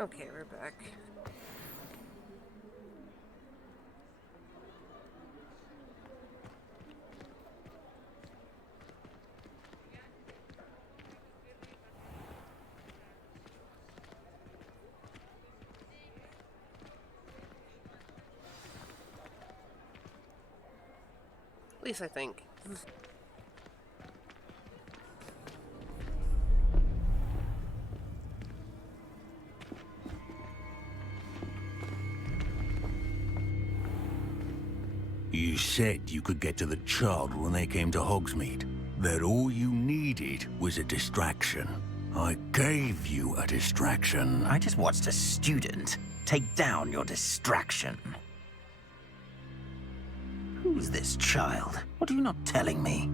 Okay, we're back. At least I think. You said you could get to the child when they came to Hogsmeade. That all you needed was a distraction. I gave you a distraction. I just watched a student take down your distraction. Who's this child? What are you not telling me?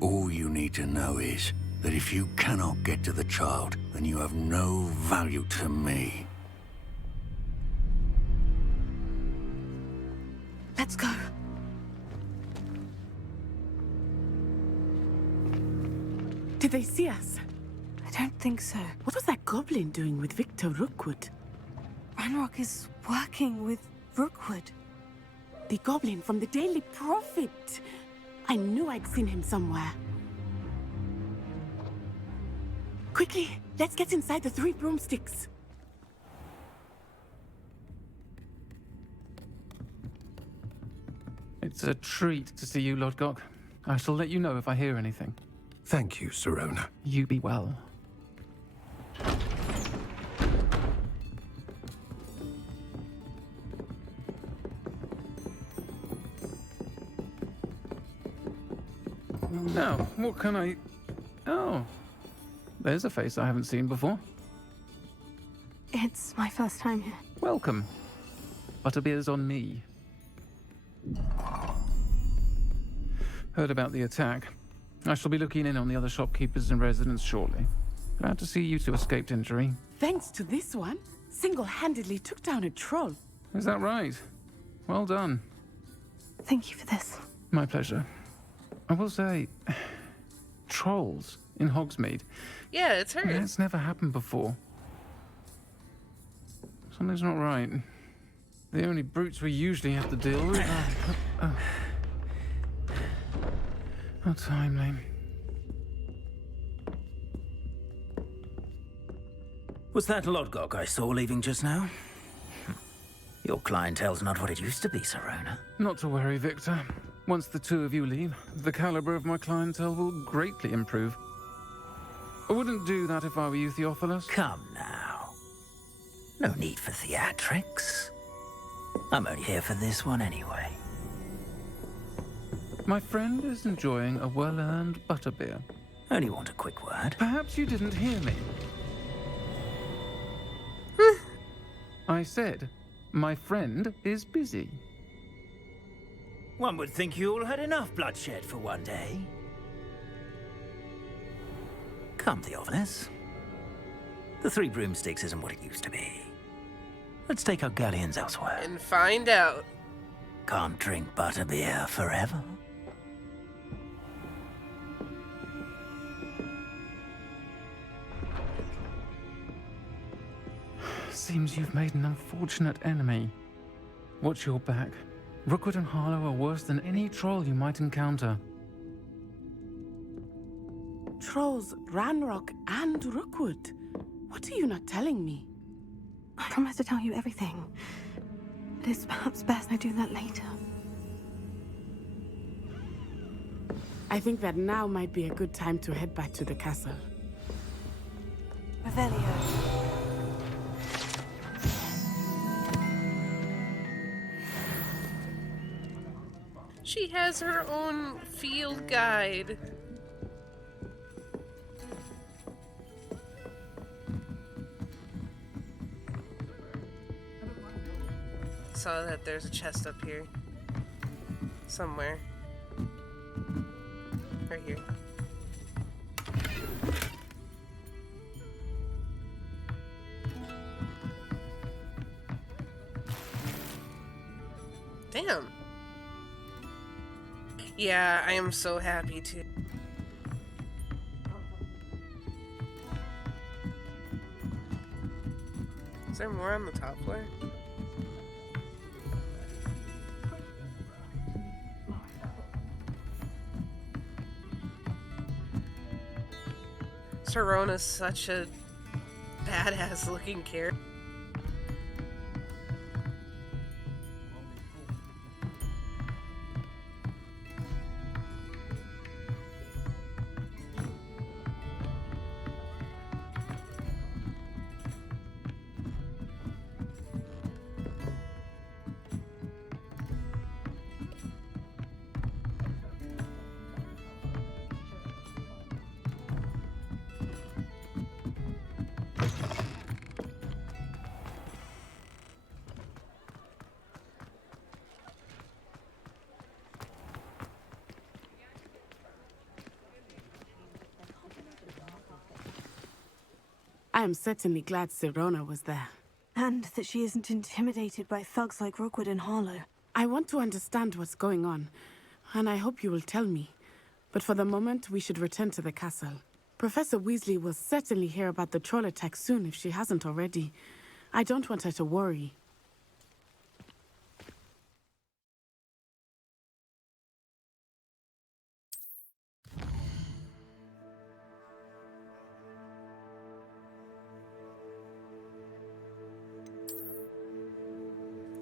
All you need to know is that if you cannot get to the child, then you have no value to me. Let's go. Did they see us? I don't think so. What was that goblin doing with Victor Rookwood? Ranrock is working with Rookwood. The goblin from the Daily Prophet. I knew I'd seen him somewhere. Quickly, let's get inside the 3 broomsticks. It's a treat to see you, Lodgok. I shall let you know if I hear anything. Thank you, Sirona. You be well. Now, what can I... Oh, there's a face I haven't seen before. It's my first time here. Welcome. Butterbeer's on me. Heard about the attack. I shall be looking in on the other shopkeepers and residents shortly. Glad to see you two escaped injury. Thanks to this one, single-handedly took down a troll. Is that right? Well done. Thank you for this. My pleasure. I will say, trolls in Hogsmeade. Yeah, it's her. That's never happened before. Something's not right. The only brutes we usually have to deal with are... How timely. Was that Lodgok I saw leaving just now? Your clientele's not what it used to be, Sirona. Not to worry, Victor. Once the two of you leave, the caliber of my clientele will greatly improve. I wouldn't do that if I were you, Theophilus. Come now. No need for theatrics. I'm only here for this one anyway. My friend is enjoying a well-earned butterbeer. Only want a quick word. Perhaps you didn't hear me. I said, my friend is busy. One would think you all had enough bloodshed for one day. Come, Theophilus. The 3 broomsticks isn't what it used to be. Let's take our galleons elsewhere. And find out. Can't drink butterbeer forever. Seems you've made an unfortunate enemy. Watch your back. Rookwood and Harlow are worse than any troll you might encounter. Trolls, Ranrock, and Rookwood. What are you not telling me? I promise to tell you everything. It is perhaps best I do that later. I think that now might be a good time to head back to the castle. Revelio. She has her own field guide. Saw that there's a chest up here. Somewhere. Right here. Damn. Yeah, I am so happy to. there more on the top floor? Sirona's such a badass looking character. I am certainly glad Sirona was there. And that she isn't intimidated by thugs like Rookwood and Harlow. I want to understand what's going on, and I hope you will tell me. But for the moment, we should return to the castle. Professor Weasley will certainly hear about the troll attack soon if she hasn't already. I don't want her to worry.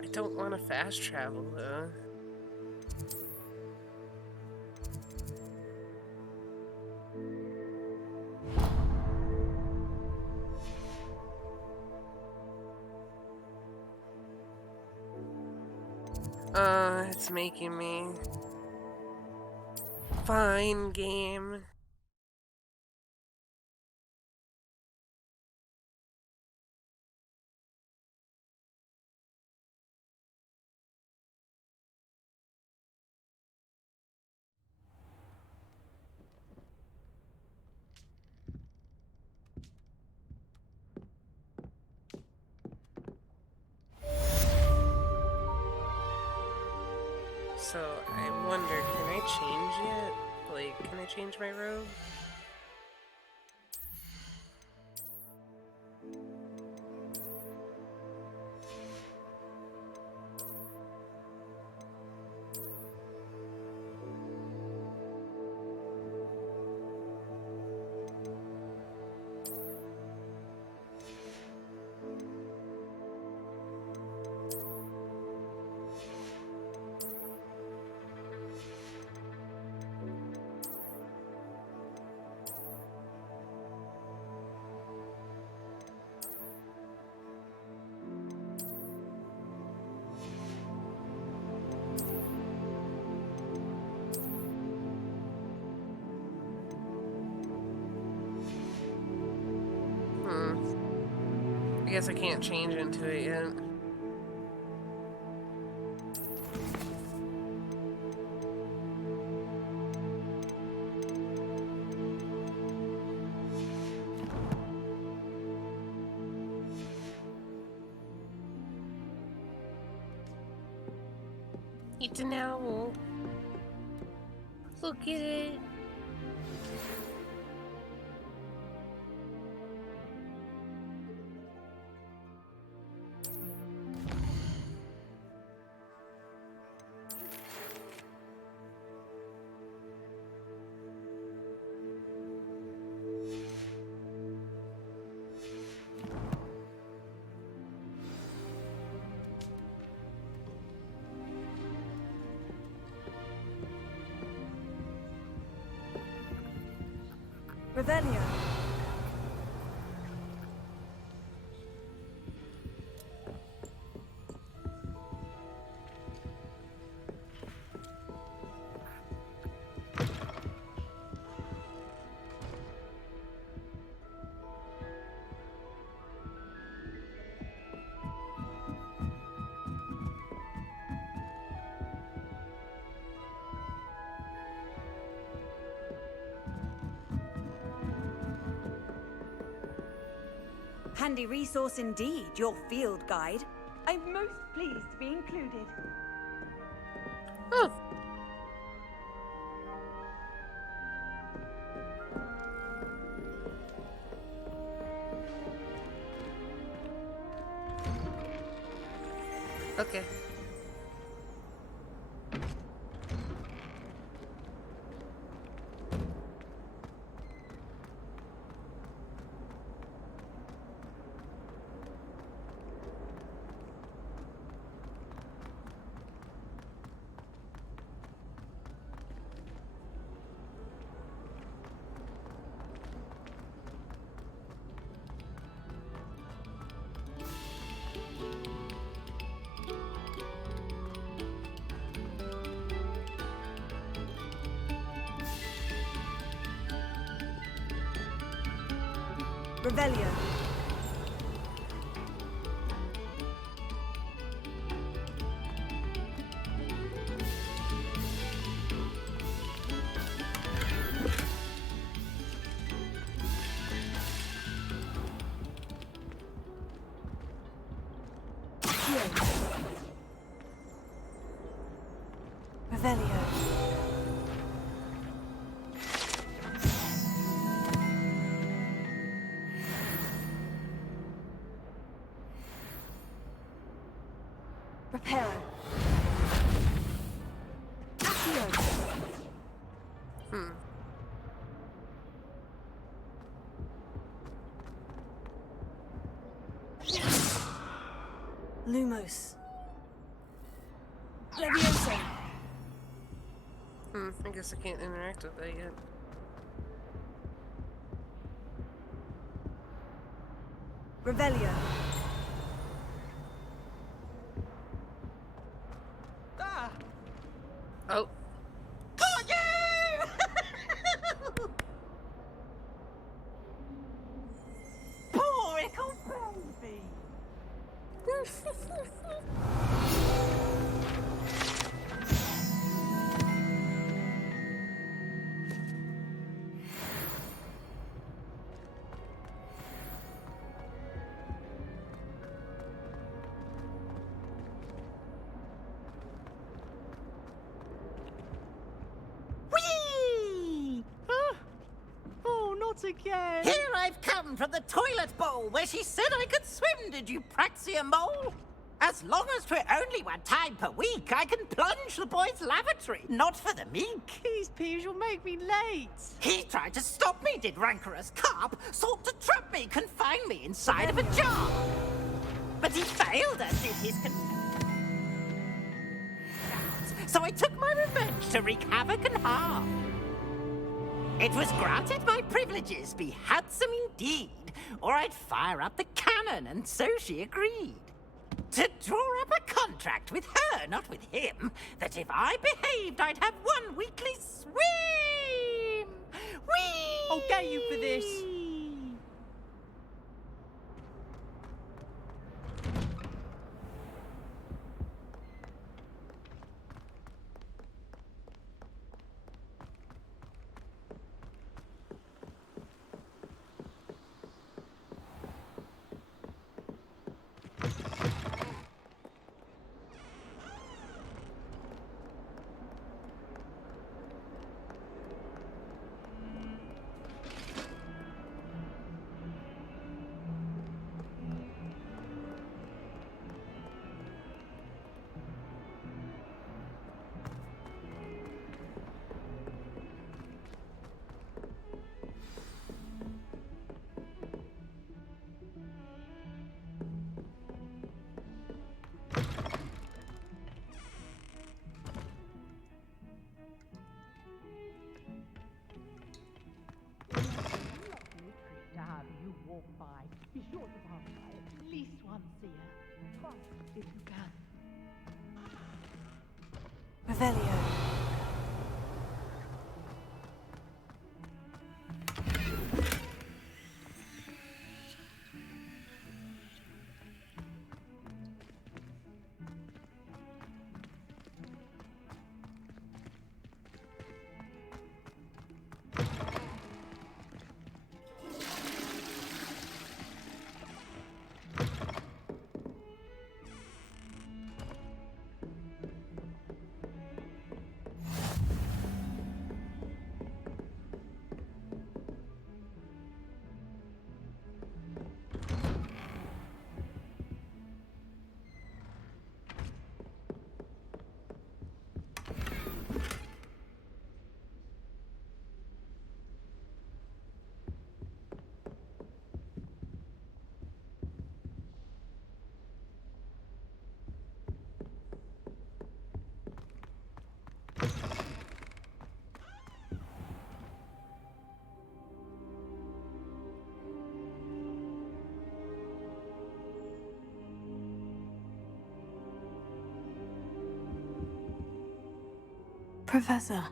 I don't want to fast travel though. It's making me. Fine, game. So, I wonder, can I change yet? Like, can I change my robe? I guess I can't change into it yet. It's an owl. Look at it. Revelio. Handy resource indeed, your field guide. I'm most pleased to be included. Oh. Okay. Revelio. Revelio. Reparo. Accio. Lumos. Levioso. I guess I can't interact with that yet. Revelio. Oh. Got you! Poor little baby. Whee! Oh, not again. Here I've come from the toilet bowl where she said I could swim, did you praxia mole? As long as 'twere only one time per week, I can plunge the boy's lavatory, not for the meek. These peeves will make me late. He tried to stop me, did rancorous carp, sought to trap me, confine me inside of a jar. But he failed, as did his so I took my revenge to wreak havoc and harm. It was granted my privileges be handsome indeed, or I'd fire up the cannon, and so she agreed. To draw up a contract with her, not with him, that if I behaved, I'd have one weekly swim! Whee! I'll get you for this. To have you walk by. Be sure to pass by at least once a year. Twice if you can. Revelio. Professor,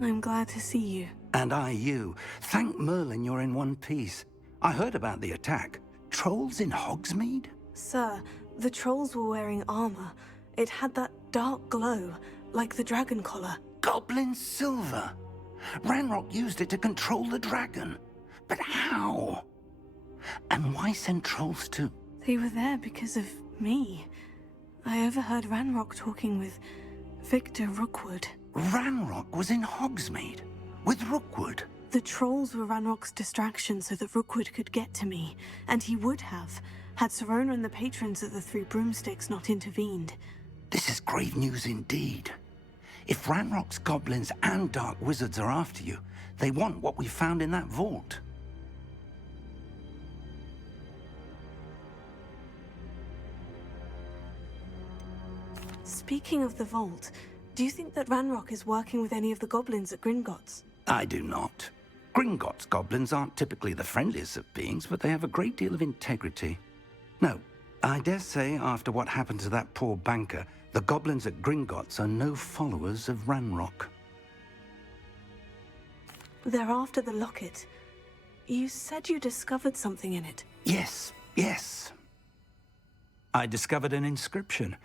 I'm glad to see you. And I you. Thank Merlin you're in one piece. I heard about the attack. Trolls in Hogsmeade? Sir, the trolls were wearing armor. It had that dark glow, like the dragon collar. Goblin silver! Ranrock used it to control the dragon. But how? And why send trolls to... They were there because of me. I overheard Ranrock talking with Victor Rookwood. Ranrock was in Hogsmeade? With Rookwood? The trolls were Ranrock's distraction so that Rookwood could get to me, and he would have, had Sirona and the patrons of the Three Broomsticks not intervened. This is grave news indeed. If Ranrock's goblins and dark wizards are after you, they want what we found in that vault. Speaking of the vault, do you think that Ranrock is working with any of the goblins at Gringotts? I do not. Gringotts goblins aren't typically the friendliest of beings, but they have a great deal of integrity. No, I dare say after what happened to that poor banker, the goblins at Gringotts are no followers of Ranrock. They're after the locket. You said you discovered something in it. Yes, yes. I discovered an inscription.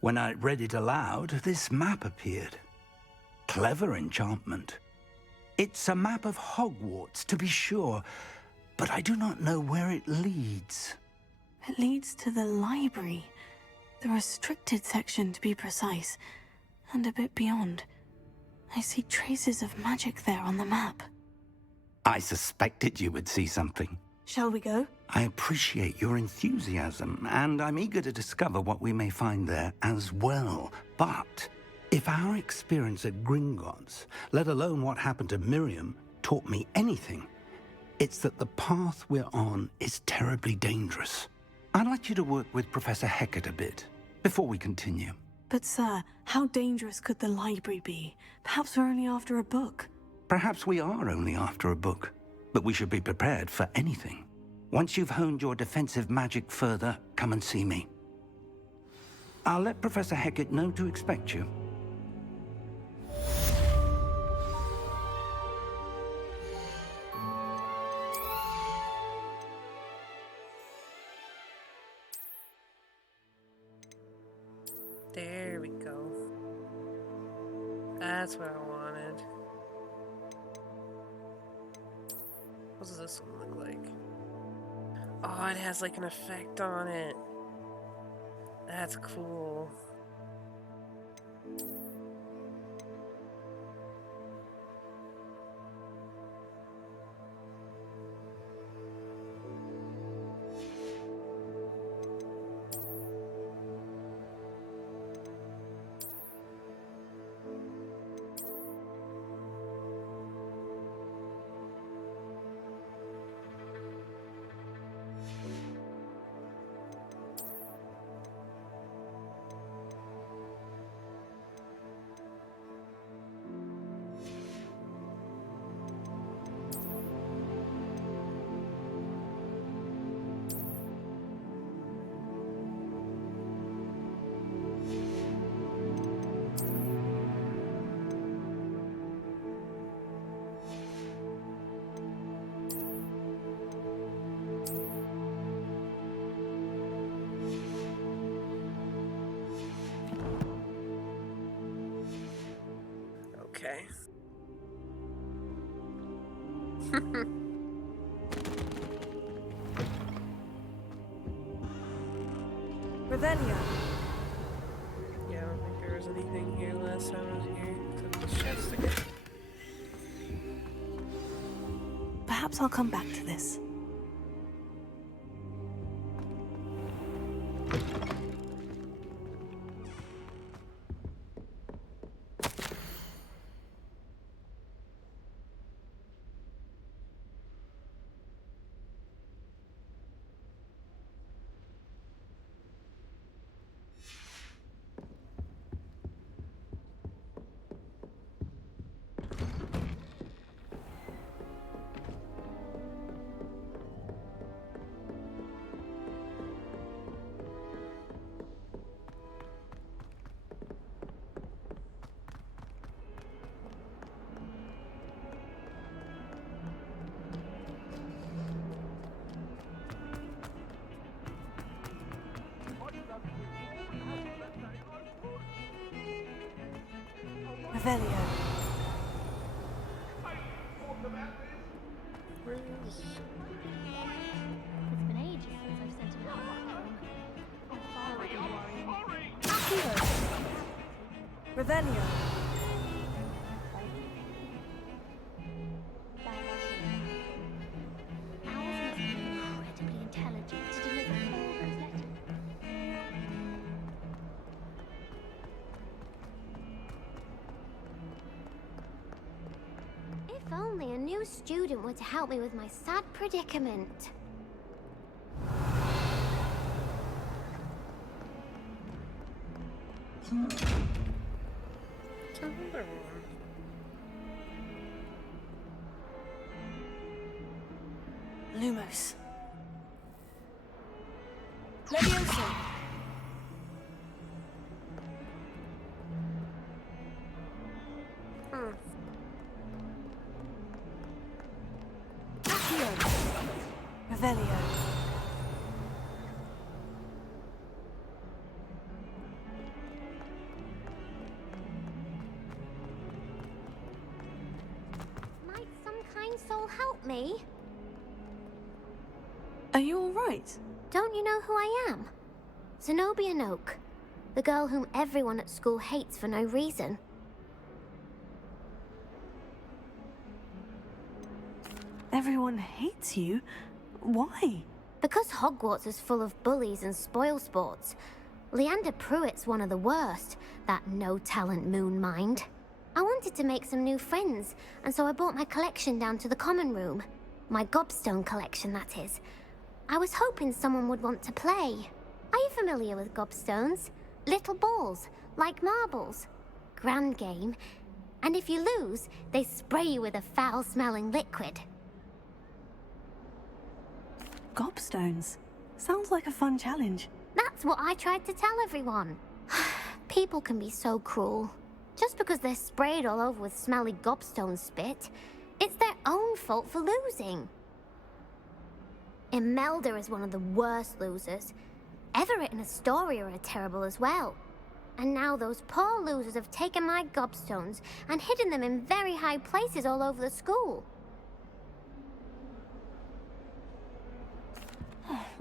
When I read it aloud, this map appeared. Clever enchantment. It's a map of Hogwarts, to be sure, but I do not know where it leads. It leads to the library. The restricted section, to be precise, and a bit beyond. I see traces of magic there on the map. I suspected you would see something. Shall we go? I appreciate your enthusiasm, and I'm eager to discover what we may find there as well. But if our experience at Gringotts, let alone what happened to Miriam, taught me anything, it's that the path we're on is terribly dangerous. I'd like you to work with Professor Hecat a bit before we continue. But sir, how dangerous could the library be? Perhaps we're only after a book. Perhaps we are only after a book, but we should be prepared for anything. Once you've honed your defensive magic further, come and see me. I'll let Professor Hecat know to expect you. There we go. That's what I wanted. What does this one look like? Oh, it has like an effect on it. That's cool. Okay. Revelio. Yeah, I don't think there was anything here last time I was here. Except the chest again. Perhaps I'll come back to this. Revelio. Where is... It's been ages since I've sent him out back home. How far are you worrying? Revelio. Owls must be incredibly intelligent to deliver all those letters. If only a new student were to help me with my sad predicament. It's another one. Lumos. Levioso. Accio. Revelio. Might some kind soul help me? Are you all right? Don't you know who I am? Zenobia Noak, the girl whom everyone at school hates for no reason. Everyone hates you? Why? Because Hogwarts is full of bullies and spoilsports. Leander Pruitt's one of the worst, that no-talent moon mind. I wanted to make some new friends, and so I brought my collection down to the common room. My gobstone collection, that is. I was hoping someone would want to play. Are you familiar with gobstones? Little balls, like marbles. Grand game. And if you lose, they spray you with a foul-smelling liquid. Gobstones. Sounds like a fun challenge. That's what I tried to tell everyone. People can be so cruel. Just because they're sprayed all over with smelly gobstone spit, it's their own fault for losing. Imelda is one of the worst losers. Everett and Astoria are terrible as well. And now those poor losers have taken my gobstones and hidden them in very high places all over the school.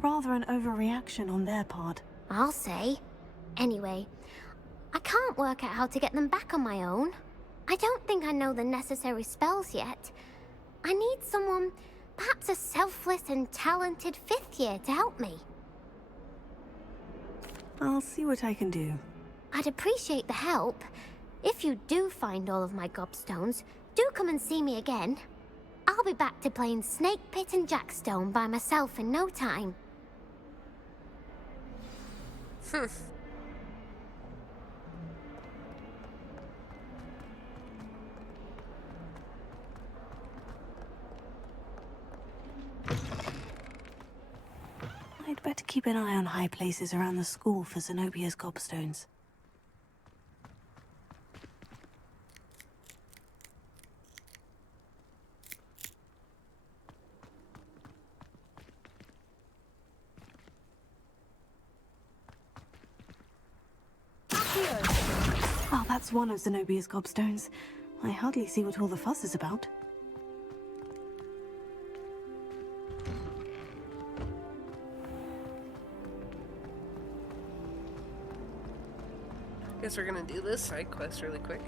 Rather an overreaction on their part. I'll say. Anyway, I can't work out how to get them back on my own. I don't think I know the necessary spells yet. I need someone, perhaps a selfless and talented fifth year to help me. I'll see what I can do. I'd appreciate the help. If you do find all of my gobstones, do come and see me again. I'll be back to playing Snake Pit and Jackstone by myself in no time. I'd better keep an eye on high places around the school for Zenobia's gobstones. Oh, that's one of Zenobia's gobstones. I hardly see what all the fuss is about. Guess we're gonna do this side quest really quick.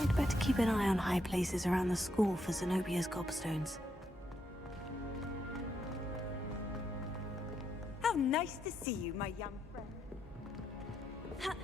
I'd better keep an eye on high places around the school for Zenobia's gobstones. How nice to see you, my young friend. Ha.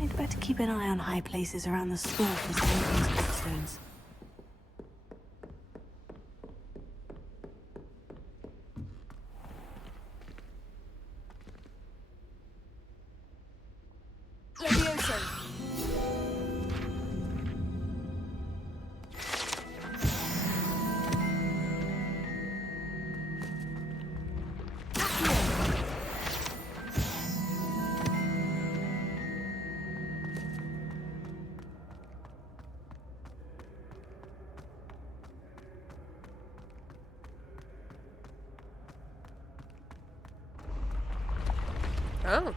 I'd better keep an eye on high places around the school for Zenobia gobstones. Oh.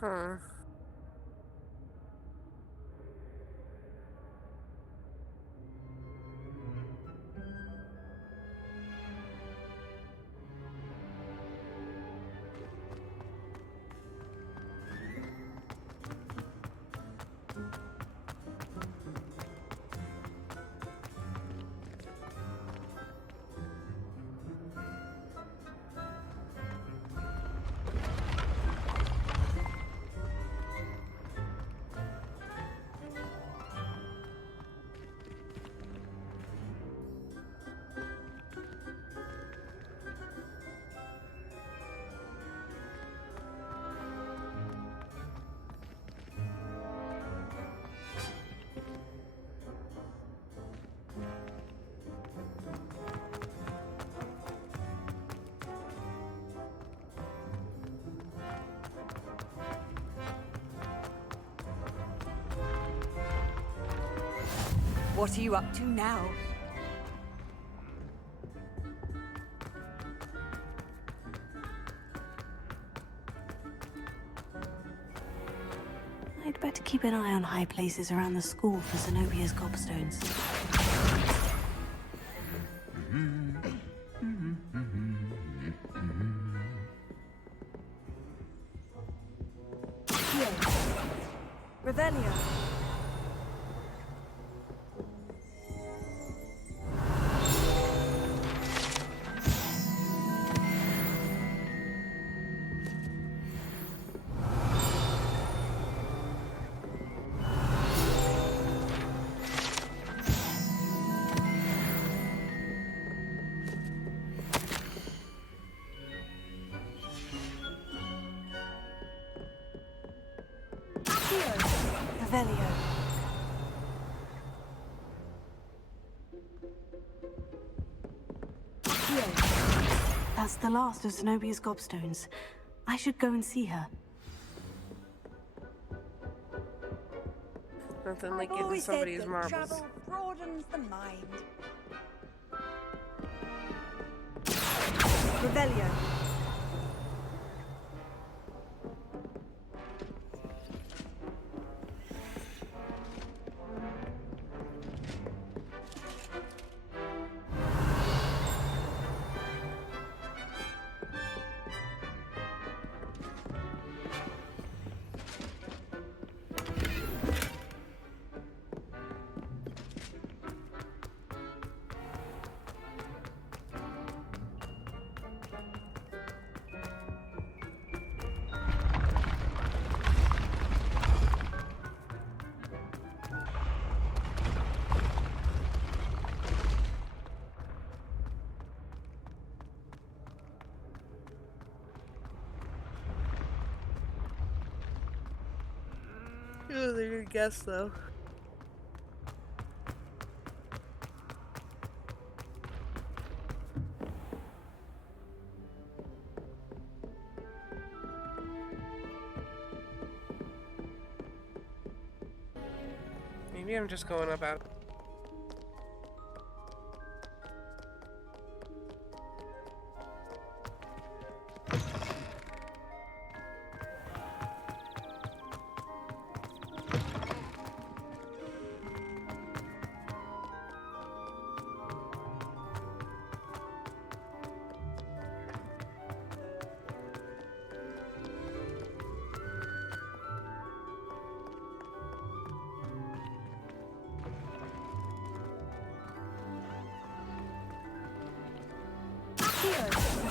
Huh. What are you up to now? I'd better keep an eye on high places around the school for Zenobia's gobstones. Revelio. Revelio. That's the last of Zenobia's gobstones. I should go and see her. Nothing like I've getting always somebody's said that marbles. travel broadens the mind. Revelio. Oh, they're your guess though. Maybe I'm just going about.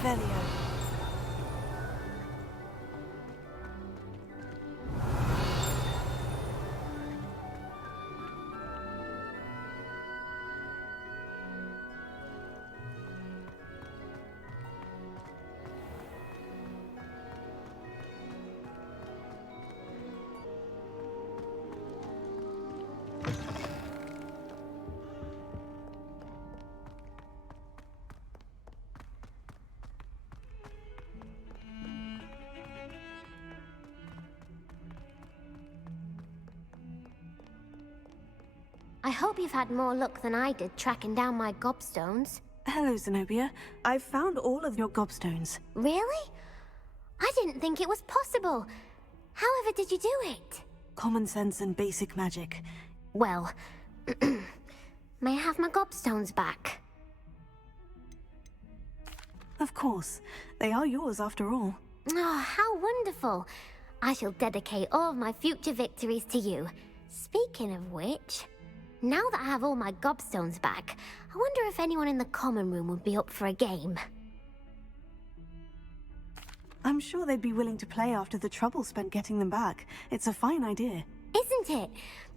Revelio. I hope you've had more luck than I did tracking down my gobstones. Hello, Zenobia. I've found all of your gobstones. Really? I didn't think it was possible. However did you do it? Common sense and basic magic. Well, may I have my gobstones back? Of course. They are yours after all. Oh, how wonderful. I shall dedicate all of my future victories to you. Speaking of which, now that I have all my gobstones back, I wonder if anyone in the common room would be up for a game. I'm sure they'd be willing to play after the trouble spent getting them back. It's a fine idea. Isn't it?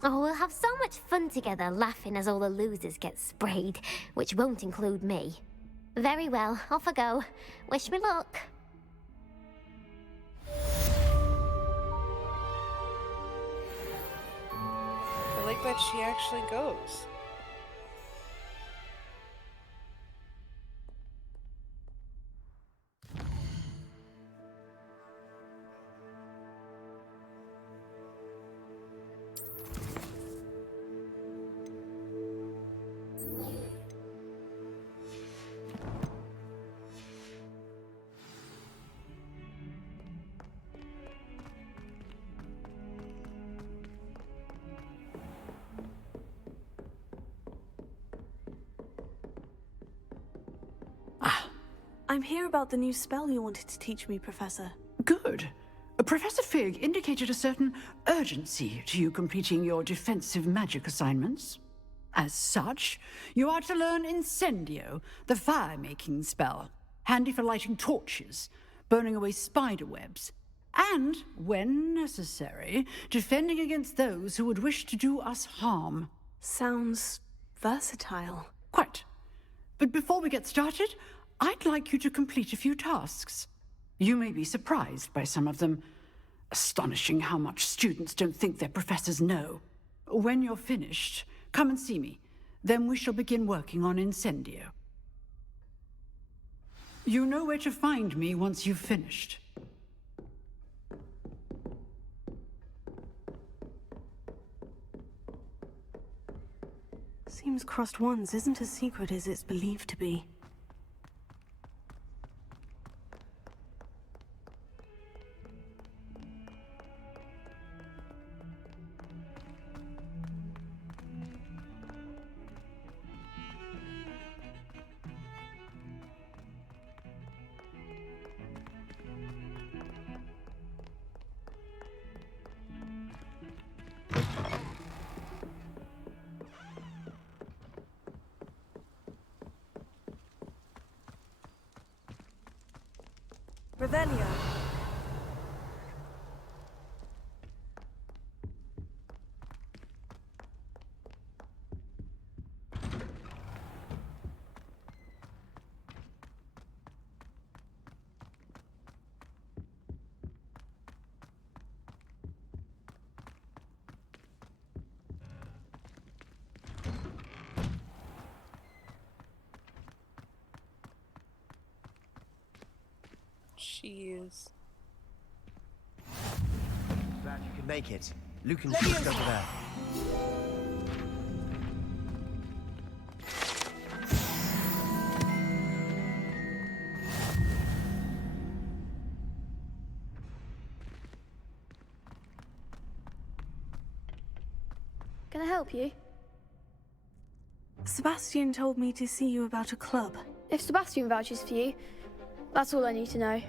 Oh, we'll have so much fun together laughing as all the losers get sprayed, which won't include me. Very well, off I go. Wish me luck. I like that she actually goes. I'm here about the new spell you wanted to teach me, Professor. Good. Professor Fig indicated a certain urgency to you completing your defensive magic assignments. As such, you are to learn Incendio, the fire-making spell, handy for lighting torches, burning away spider webs, and, when necessary, defending against those who would wish to do us harm. Sounds versatile. Quite. But before we get started, I'd like you to complete a few tasks. You may be surprised by some of them. Astonishing how much students don't think their professors know. When you're finished, come and see me. Then we shall begin working on Incendio. You know where to find me once you've finished. Seems Crossed Wands isn't as secret as it's believed to be. Ravenna. She is. Glad you could make it. Lucan's just over there. Can I help you? Sebastian told me to see you about a club. If Sebastian vouches for you, that's all I need to know.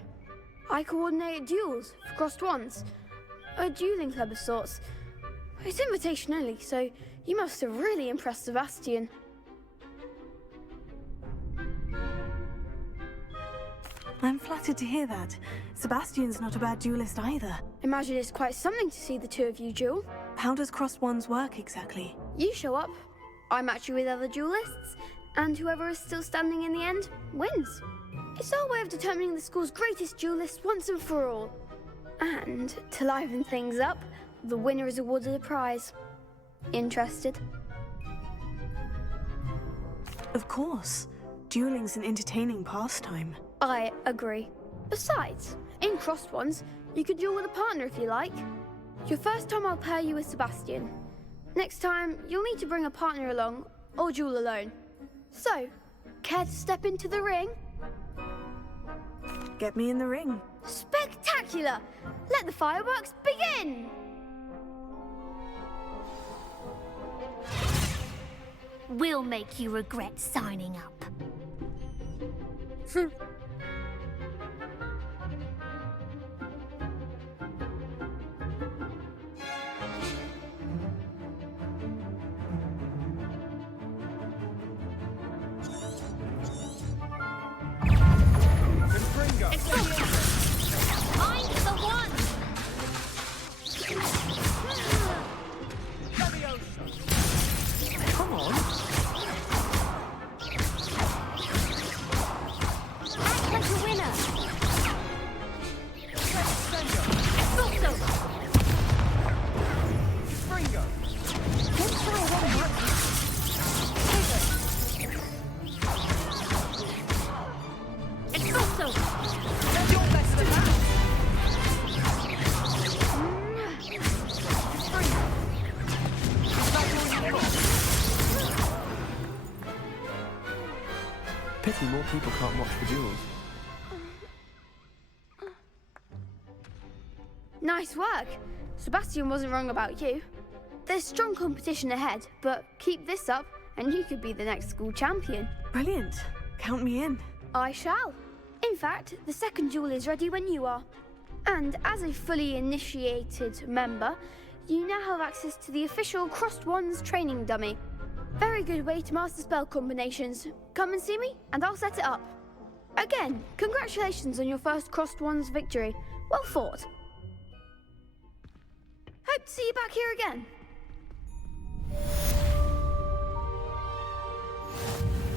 I coordinate duels for Crossed Wands. A dueling club of sorts. It's invitation only, so you must have really impressed Sebastian. I'm flattered to hear that. Sebastian's not a bad duelist either. Imagine it's quite something to see the two of you duel. How does Crossed Wands work exactly? You show up, I match you with other duelists, and whoever is still standing in the end wins. It's our way of determining the school's greatest duelist once and for all. And to liven things up, the winner is awarded a prize. Interested? Of course. Dueling's an entertaining pastime. I agree. Besides, in Crossed Wands, you could duel with a partner if you like. Your first time I'll pair you with Sebastian. Next time, you'll need to bring a partner along, or duel alone. So, care to step into the ring? Get me in the ring. Spectacular! Let the fireworks begin! We'll make you regret signing up. I'm the one! Come on. Act like a winner. Thought so. Springo. Don't try one more. It's thought so. You're less than that. Pity more people can't watch the duels. Nice work. Sebastian wasn't wrong about you. There's strong competition ahead, but keep this up and you could be the next school champion. Brilliant. Count me in. I shall. In fact, the second duel is ready when you are. And as a fully initiated member, you now have access to the official Crossed Wands training dummy. Very good way to master spell combinations. Come and see me, and I'll set it up. Again, congratulations on your first Crossed Wands victory. Well fought. Hope to see you back here again.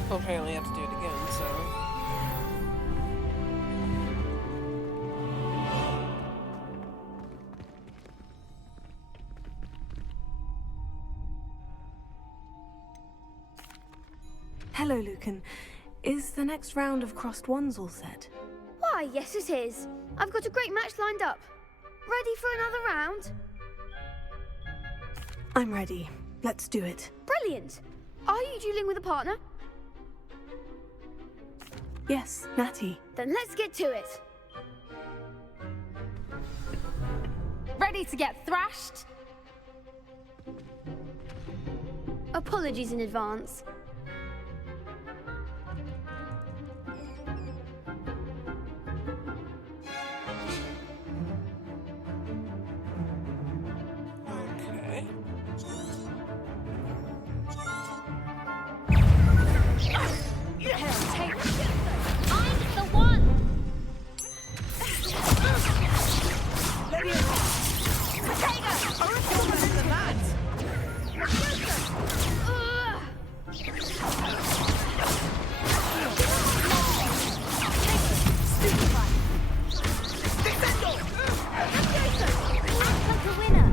Well, apparently I have to do it again, so... Hello, Lucan. Is the next round of crossed ones all set? Why, yes it is. I've got a great match lined up. Ready for another round? I'm ready. Let's do it. Brilliant. Are you dueling with a partner? Yes, Natty. Then let's get to it. Ready to get thrashed? Apologies in advance. Okay. I'm the one! Like a winner.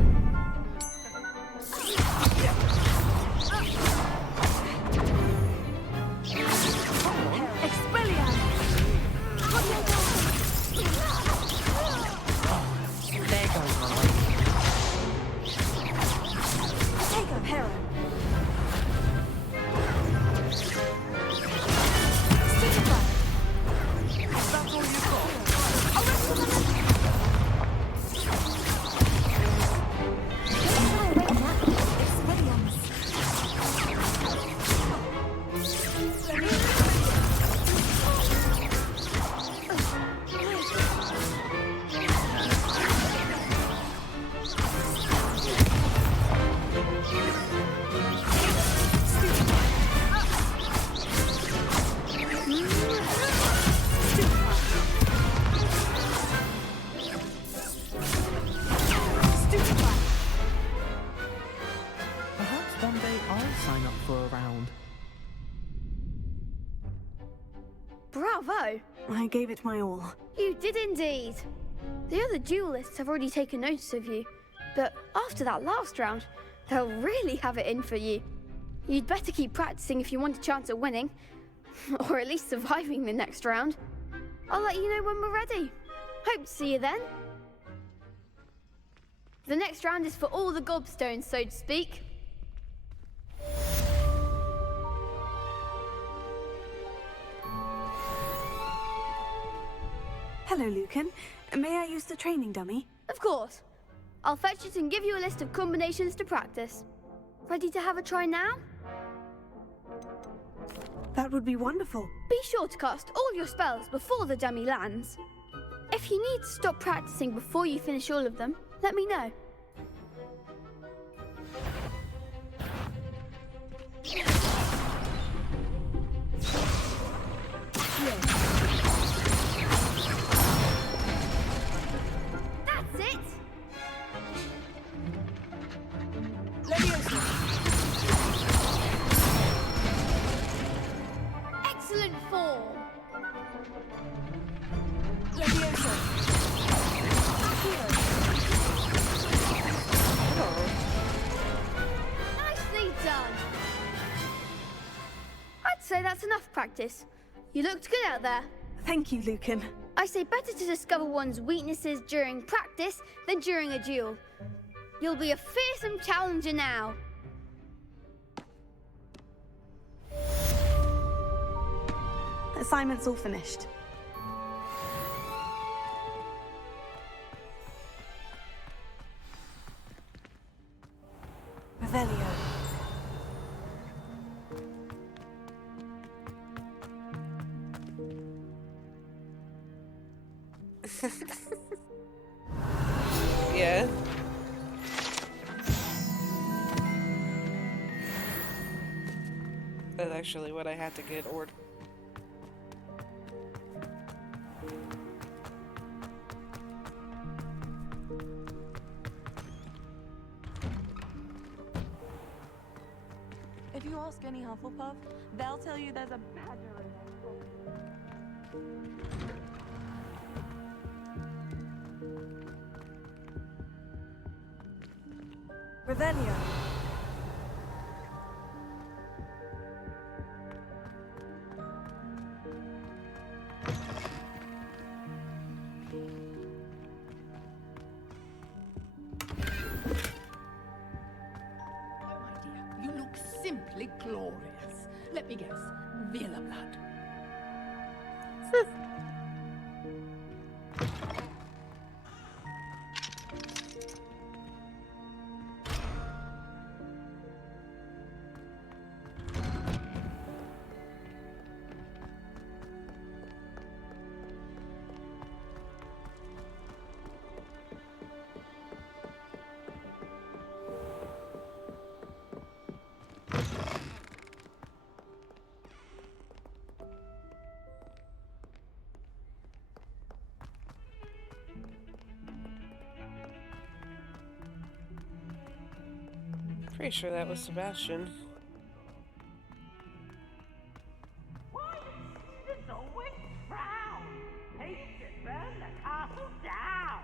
There goes my way. Potato Hero. That's all you've got. Perhaps one day I'll sign up for a round. Bravo! I gave it my all. You did indeed. The other duelists have already taken notice of you, but after that last round, they'll really have it in for you. You'd better keep practicing if you want a chance at winning, or at least surviving the next round. I'll let you know when we're ready. Hope to see you then. The next round is for all the gobstones, so to speak. Hello, Lucan. May I use the training dummy? Of course. I'll fetch it and give you a list of combinations to practice. Ready to have a try now? That would be wonderful. Be sure to cast all your spells before the dummy lands. If you need to stop practicing before you finish all of them, let me know. That's it! Excellent form! Nicely done! I'd say that's enough practice. You looked good out there. Thank you, Lucan. I say better to discover one's weaknesses during practice than during a duel. You'll be a fearsome challenger now. Assignment's all finished. Revelio. Yeah. That's actually what I had to get ordered. If you ask any Hufflepuff, they'll tell you there's a badger in there. Revelio. Let me guess. Villa blood. Pretty sure that was Sebastian. Why do students always frown? They should burn the castle down.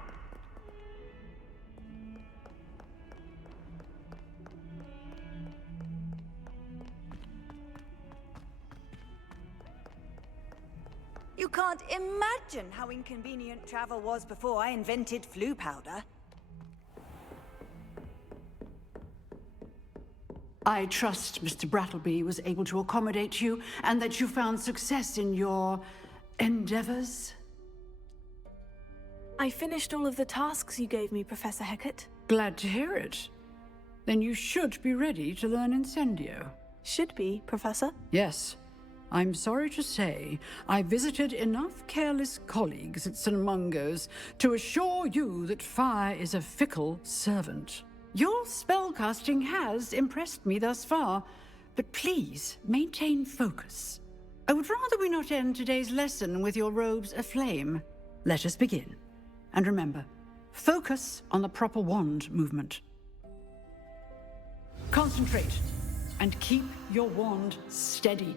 You can't imagine how inconvenient travel was before I invented flu powder. I trust Mr. Brattleby was able to accommodate you and that you found success in your endeavors. I finished all of the tasks you gave me, Professor Hecat. Glad to hear it. Then you should be ready to learn Incendio. Should be, Professor? Yes. I'm sorry to say, I visited enough careless colleagues at St. Mungo's to assure you that fire is a fickle servant. Your spellcasting has impressed me thus far, but please maintain focus. I would rather we not end today's lesson with your robes aflame. Let us begin. And remember, focus on the proper wand movement. Concentrate and keep your wand steady.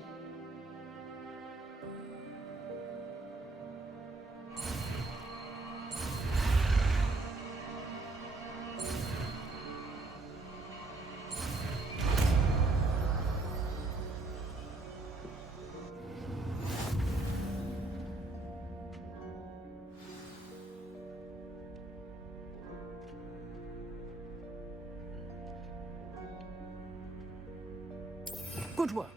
Good work.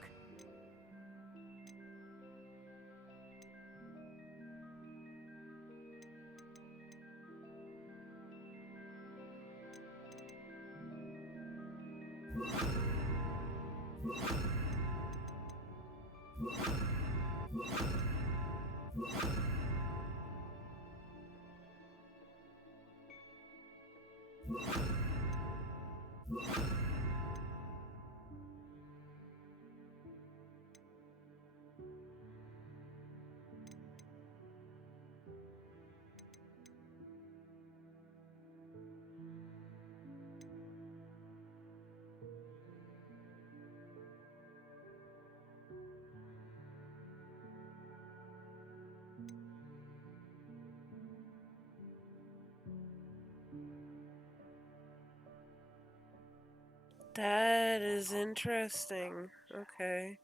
That is interesting. Okay.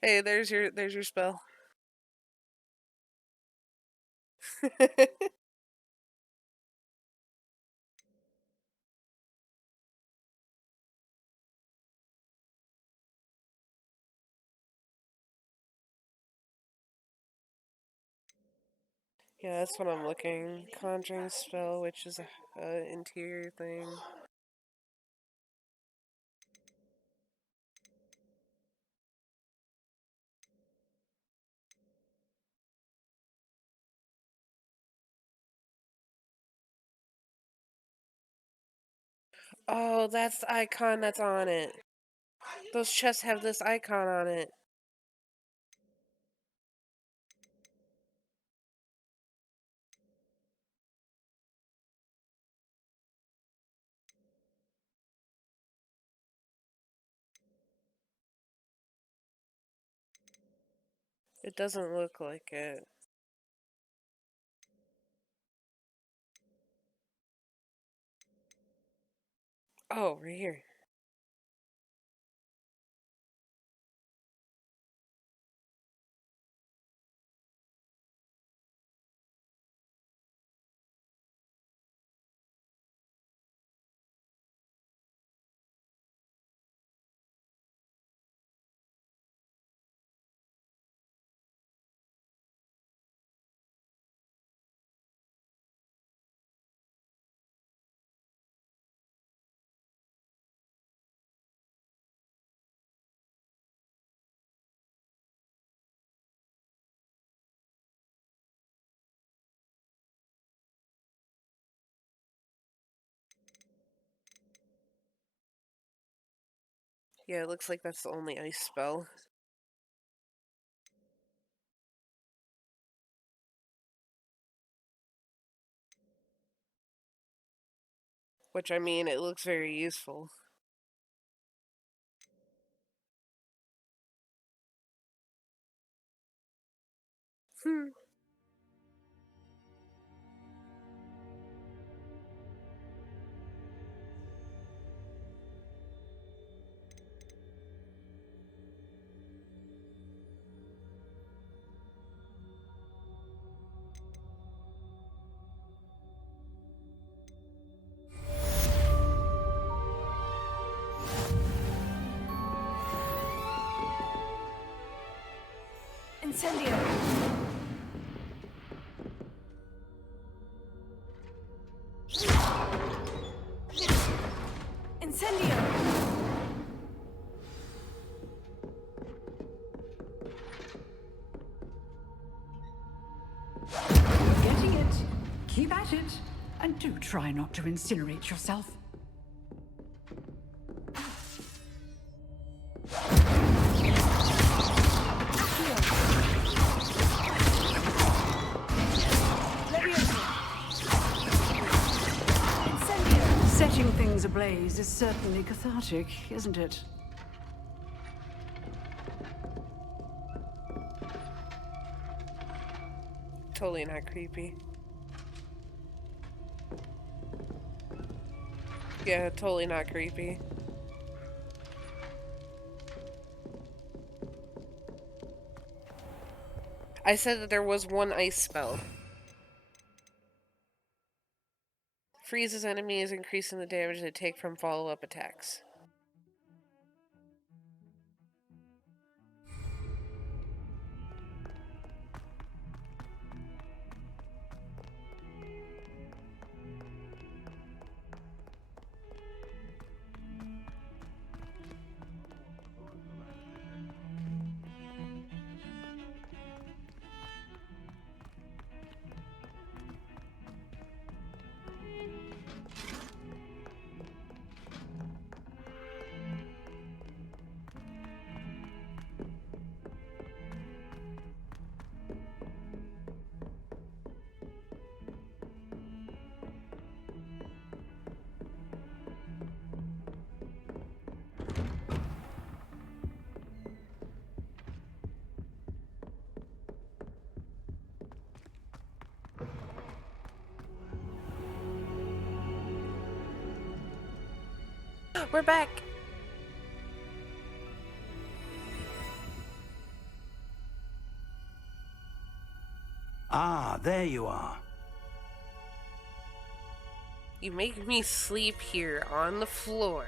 Hey, there's your spell. Yeah, that's what I'm looking. Conjuring spell, which is a interior thing. Oh, that's the icon that's on it. Those chests have this icon on it. It doesn't look like it. Oh, right here. Yeah, it looks like that's the only ice spell. Which, I mean, it looks very useful. Hmm. Incendio! Incendio! Getting it. Keep at it. And do try not to incinerate yourself. Setting things ablaze is certainly cathartic, isn't it? Totally not creepy. Yeah, totally not creepy. I said that there was one ice spell. Freezes enemies, increasing the damage they take from follow-up attacks. We're back! Ah, there you are. You make me sleep here on the floor.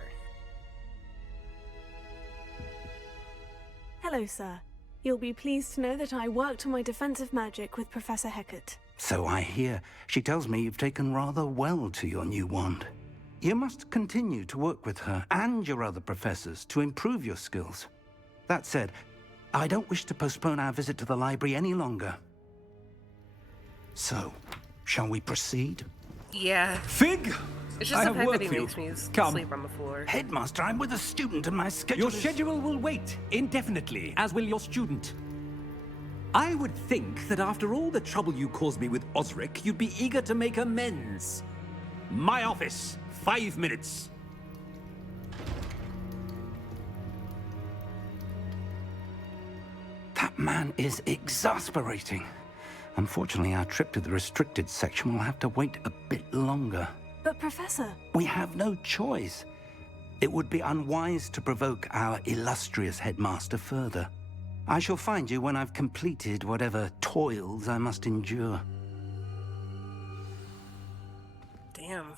Hello, sir. You'll be pleased to know that I worked on my defensive magic with Professor Hecat. So I hear. She tells me you've taken rather well to your new wand. You must continue to work with her and your other professors to improve your skills. That said, I don't wish to postpone our visit to the library any longer. So, shall we proceed? Yeah. Fig! It's just I the have fact work that he for you. makes me Come. sleep on the floor. Headmaster, I'm with a student and my schedule Your is... schedule will wait indefinitely, as will your student. I would think that after all the trouble you caused me with Osric, you'd be eager to make amends. My office, 5 minutes. That man is exasperating. Unfortunately, our trip to the restricted section will have to wait a bit longer. But, Professor... We have no choice. It would be unwise to provoke our illustrious headmaster further. I shall find you when I've completed whatever toils I must endure. Damn.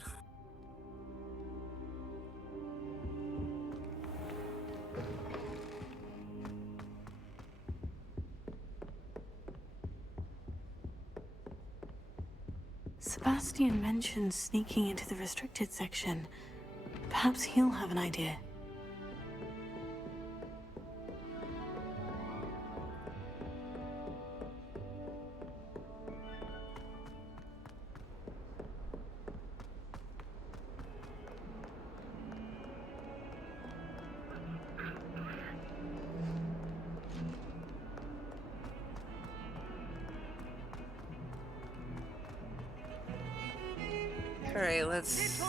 Sebastian mentioned sneaking into the restricted section. Perhaps he'll have an idea. Alright, let's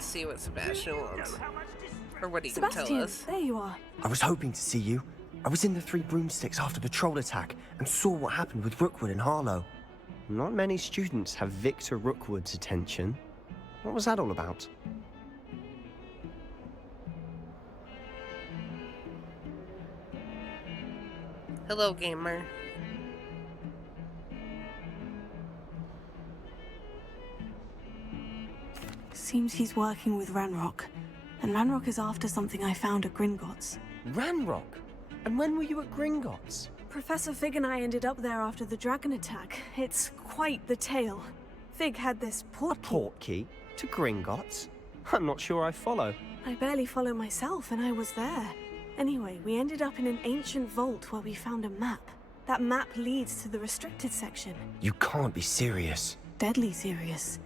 see what Sebastian wants. Or what he can Sebastian, tell us. there you are. I was hoping to see you. I was in the Three Broomsticks after the troll attack and saw what happened with Rookwood and Harlow. Not many students have Victor Rookwood's attention. What was that all about? Hello, gamer. Seems he's working with Ranrock. And Ranrock is after something I found at Gringotts. Ranrock? And when were you at Gringotts? Professor Fig and I ended up there after the dragon attack. It's quite the tale. Fig had this Portkey? To Gringotts? I'm not sure I follow. I barely follow myself, and I was there. Anyway, we ended up in an ancient vault where we found a map. That map leads to the restricted section. You can't be serious. Deadly serious.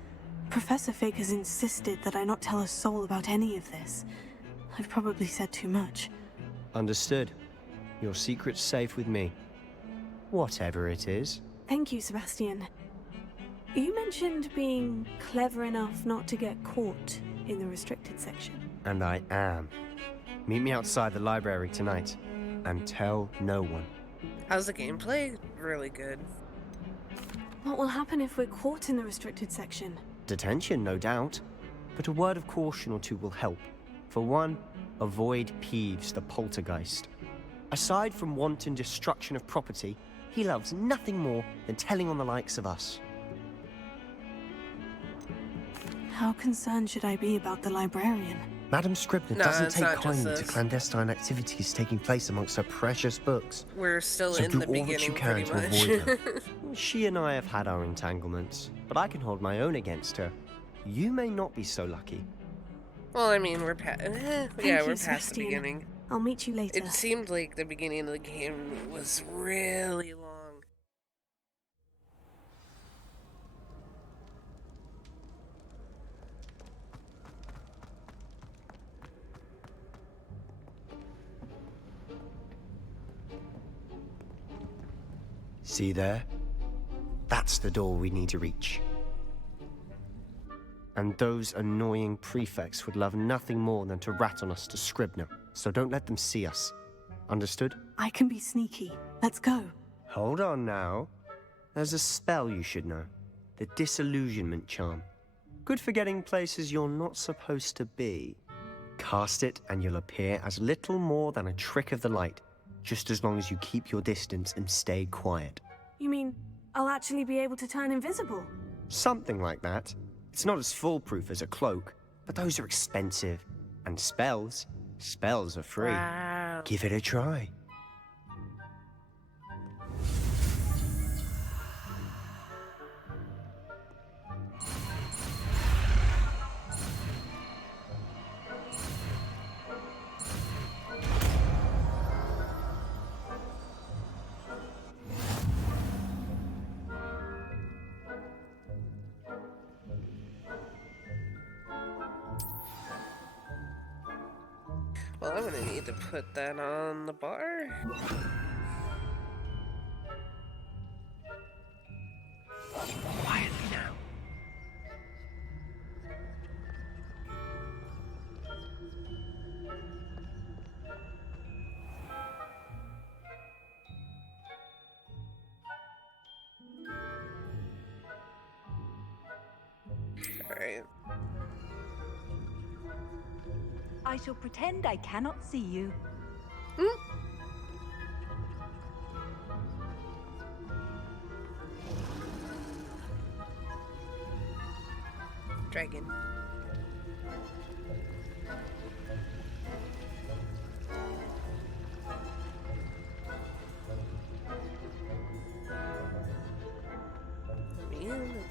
Professor Fig has insisted that I not tell a soul about any of this. I've probably said too much. Understood. Your secret's safe with me. Whatever it is. Thank you, Sebastian. You mentioned being clever enough not to get caught in the restricted section. And I am. Meet me outside the library tonight. And tell no one. How's the gameplay? Really good. What will happen if we're caught in the restricted section? Detention, no doubt. But a word of caution or two will help. For one, avoid Peeves the poltergeist. Aside from wanton destruction of property, he loves nothing more than telling on the likes of us. How concerned should I be about the librarian? Madam Scribner No, doesn't it's take not just kindly to this. clandestine activities taking place amongst her precious books. We're still So in do the all that beginning, you can pretty to much. avoid her. She and I have had our entanglements, but I can hold my own against her. You may not be so lucky. Well, I mean, we're past. Thank Yeah, you, we're past the Sebastian. beginning. I'll meet you later. It seemed like the beginning of the game was really long. See there? That's the door we need to reach. And those annoying prefects would love nothing more than to rat on us to Scribner, so don't let them see us. Understood? I can be sneaky. Let's go. Hold on now. There's a spell you should know. The Disillusionment Charm. Good for getting places you're not supposed to be. Cast it and you'll appear as little more than a trick of the light, just as long as you keep your distance and stay quiet. You mean I'll actually be able to turn invisible? Something like that. It's not as foolproof as a cloak, but those are expensive. And spells are free. Wow. Give it a try. Well, I'm gonna need to put that on the bar. Quietly now. Alright. I shall pretend I cannot see you. Dragon.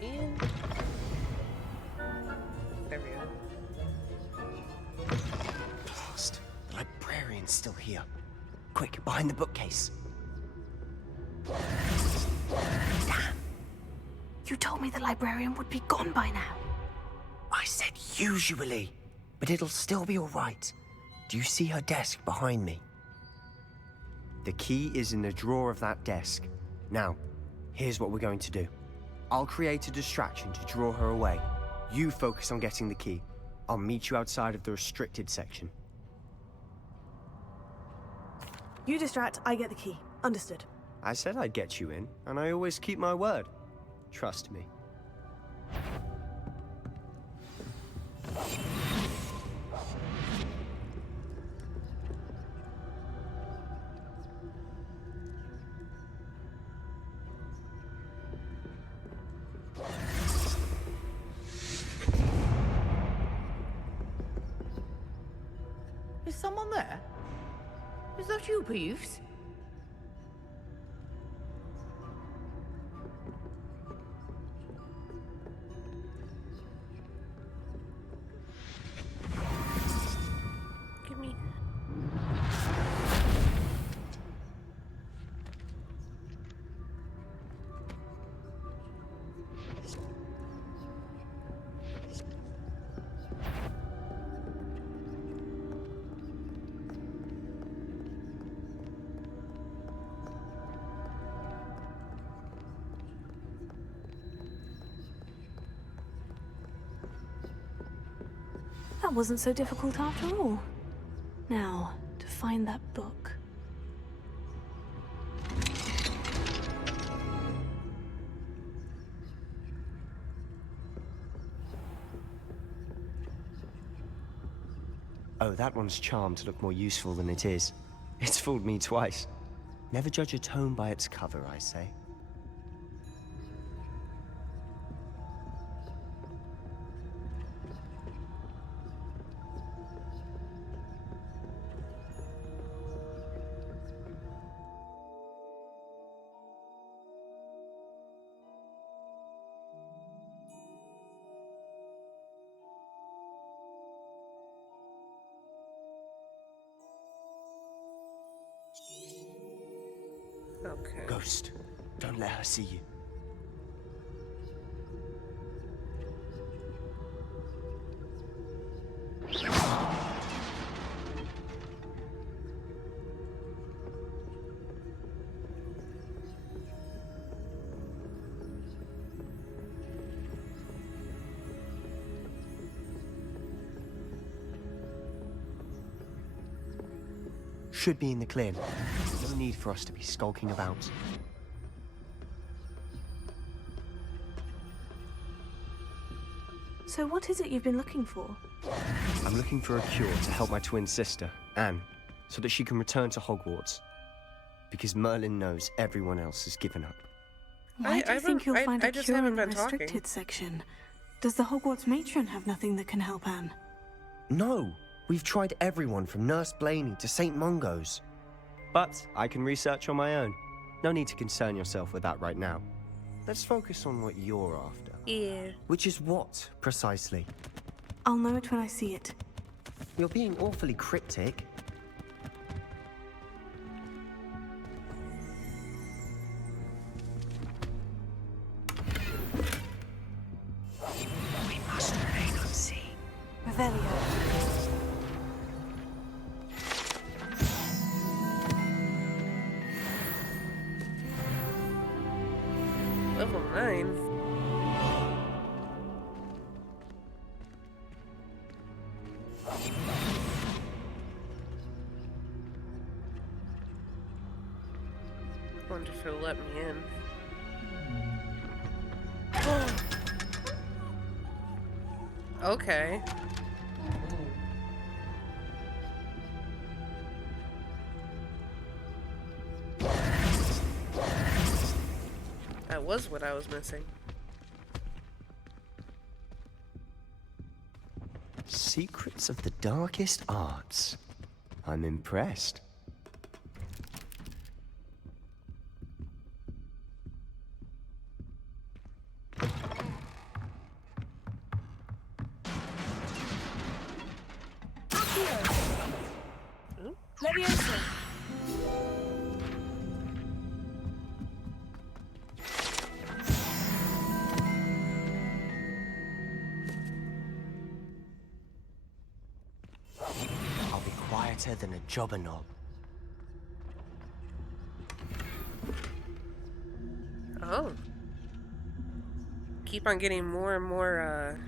In. There we go. Blast. The librarian's still here. Quick, behind the bookcase. You told me the librarian would be gone by now. I said usually, but it'll still be all right. Do you see her desk behind me? The key is in the drawer of that desk. Now, here's what we're going to do. I'll create a distraction to draw her away. You focus on getting the key. I'll meet you outside of the restricted section. You distract, I get the key. Understood. I said I'd get you in, and I always keep my word. Trust me. Is someone there? Is that you, Peeves? Give me. That wasn't so difficult after all. Now, to find that book. Oh, that one's charmed to look more useful than it is. It's fooled me twice. Never judge a tome by its cover, I say. Okay. Ghost, don't let her see you. Should be in the clear. No need for us to be skulking about. So what is it you've been looking for? I'm looking for a cure to help my twin sister, Anne, so that she can return to Hogwarts. Because Merlin knows everyone else has given up. Why do you think you'll find a just cure in haven't the been talking. restricted section? Does the Hogwarts matron have nothing that can help Anne? No! We've tried everyone from Nurse Blaney to St. Mungo's. But I can research on my own. No need to concern yourself with that right now. Let's focus on what you're after. Yeah. Which is what, precisely? I'll know it when I see it. You're being awfully cryptic. We must remain unseen. Revelio. Level 9. Wonder if it'll let me in. Okay. That was what I was missing. Secrets of the darkest arts. I'm impressed. Leviosa. I'll be quieter than a jobber knob. Oh. Keep on getting more and more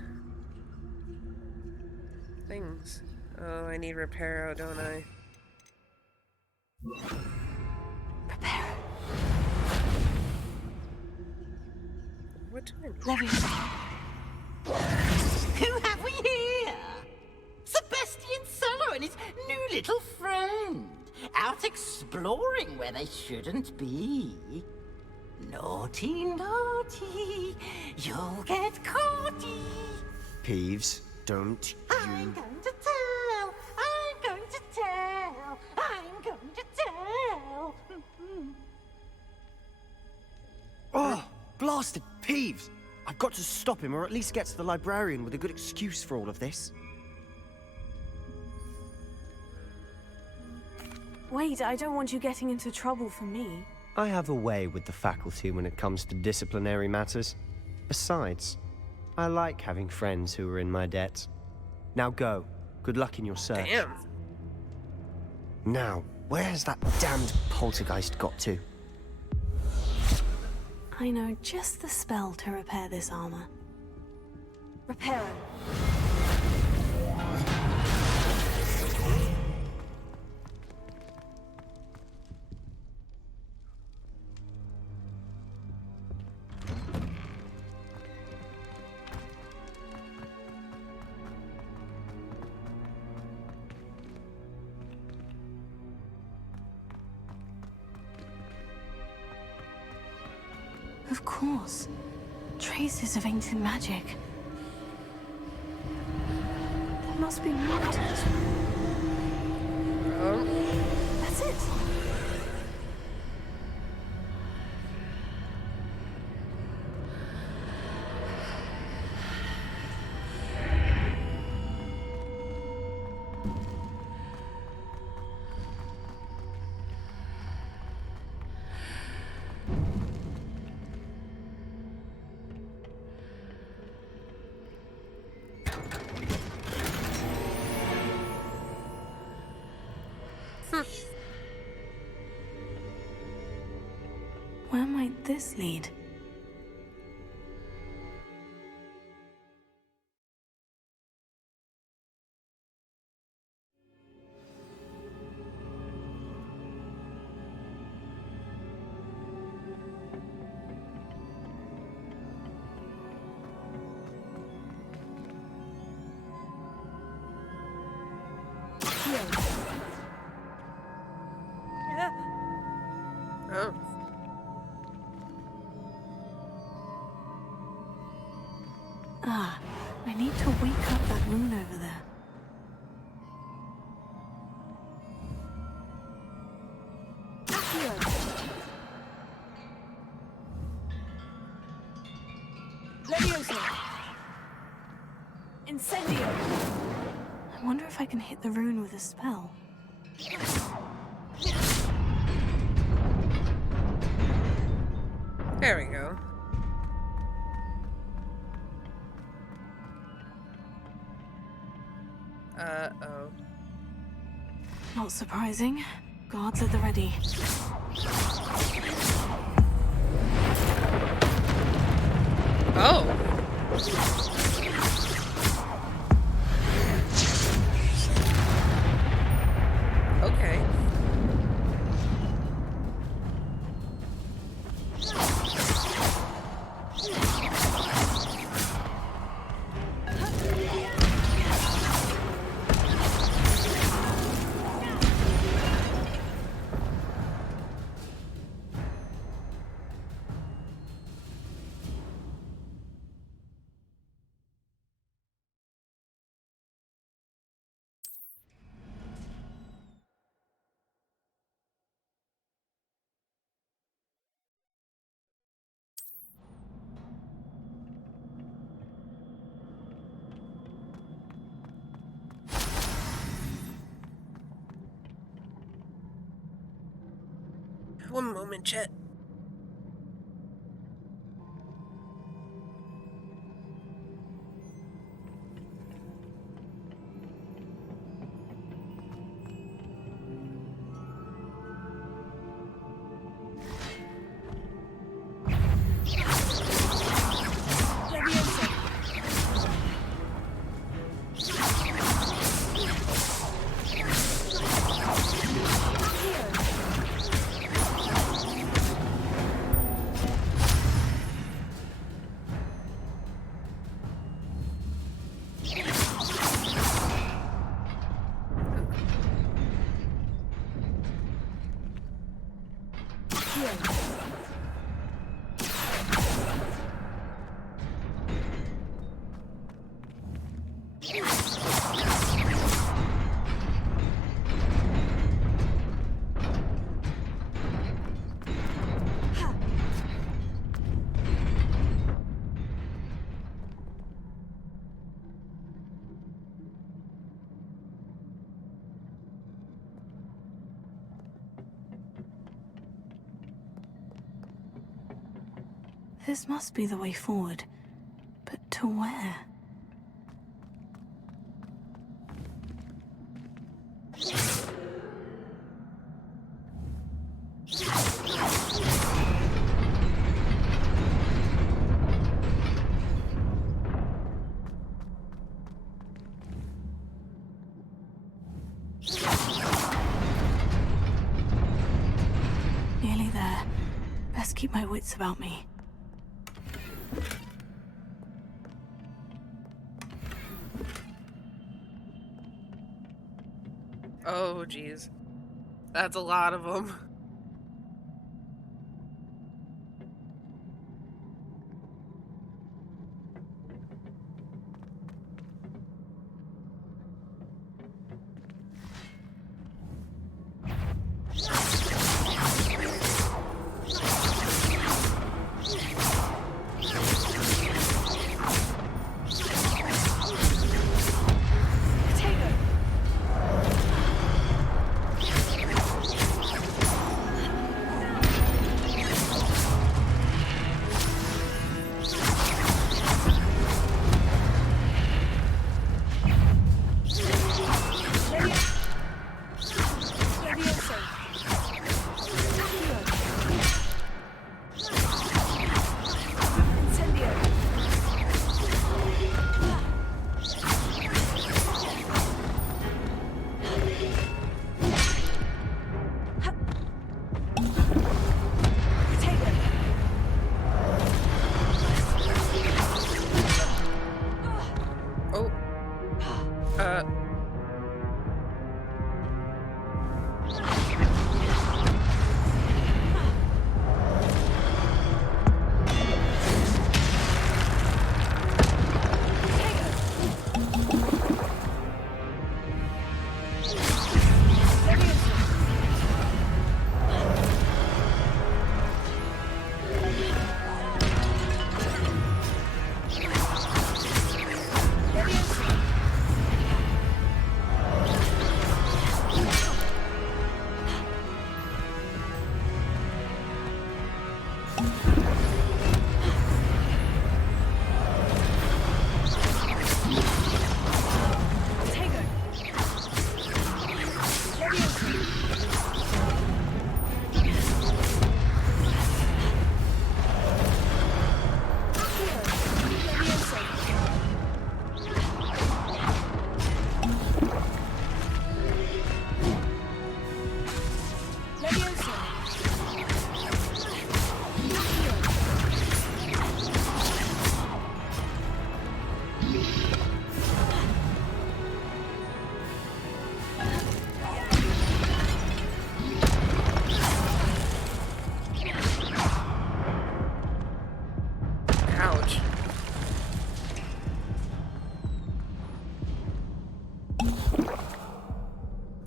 things. Oh, I need Reparo, don't I? Reparo. What do I need? Who have we here? Sebastian Solo and his new little friend. Out exploring where they shouldn't be. Naughty, naughty. You'll get caughty. Peeves, don't I'm going to tell. I'm going to tell. I'm going to tell. Oh, blasted Peeves! I've got to stop him, or at least get to the librarian with a good excuse for all of this. Wait, I don't want you getting into trouble for me. I have a way with the faculty when it comes to disciplinary matters. Besides, I like having friends who are in my debt. Now go. Good luck in your search. Damn. Now, where's that damned poltergeist got to? I know just the spell to repair this armor. Reparo. Of course. Traces of ancient magic. There must be more to this. That's it. Where might this lead? Oh. Ah, I need to wake up that rune over there. Levioso! Incendio! I wonder if I can hit the rune with a spell. There we go. Uh-oh. Not surprising. Guards at the ready. Oh. Okay. One moment, chat. This must be the way forward. But to where? Nearly there. Best keep my wits about me. Oh, jeez. That's a lot of them.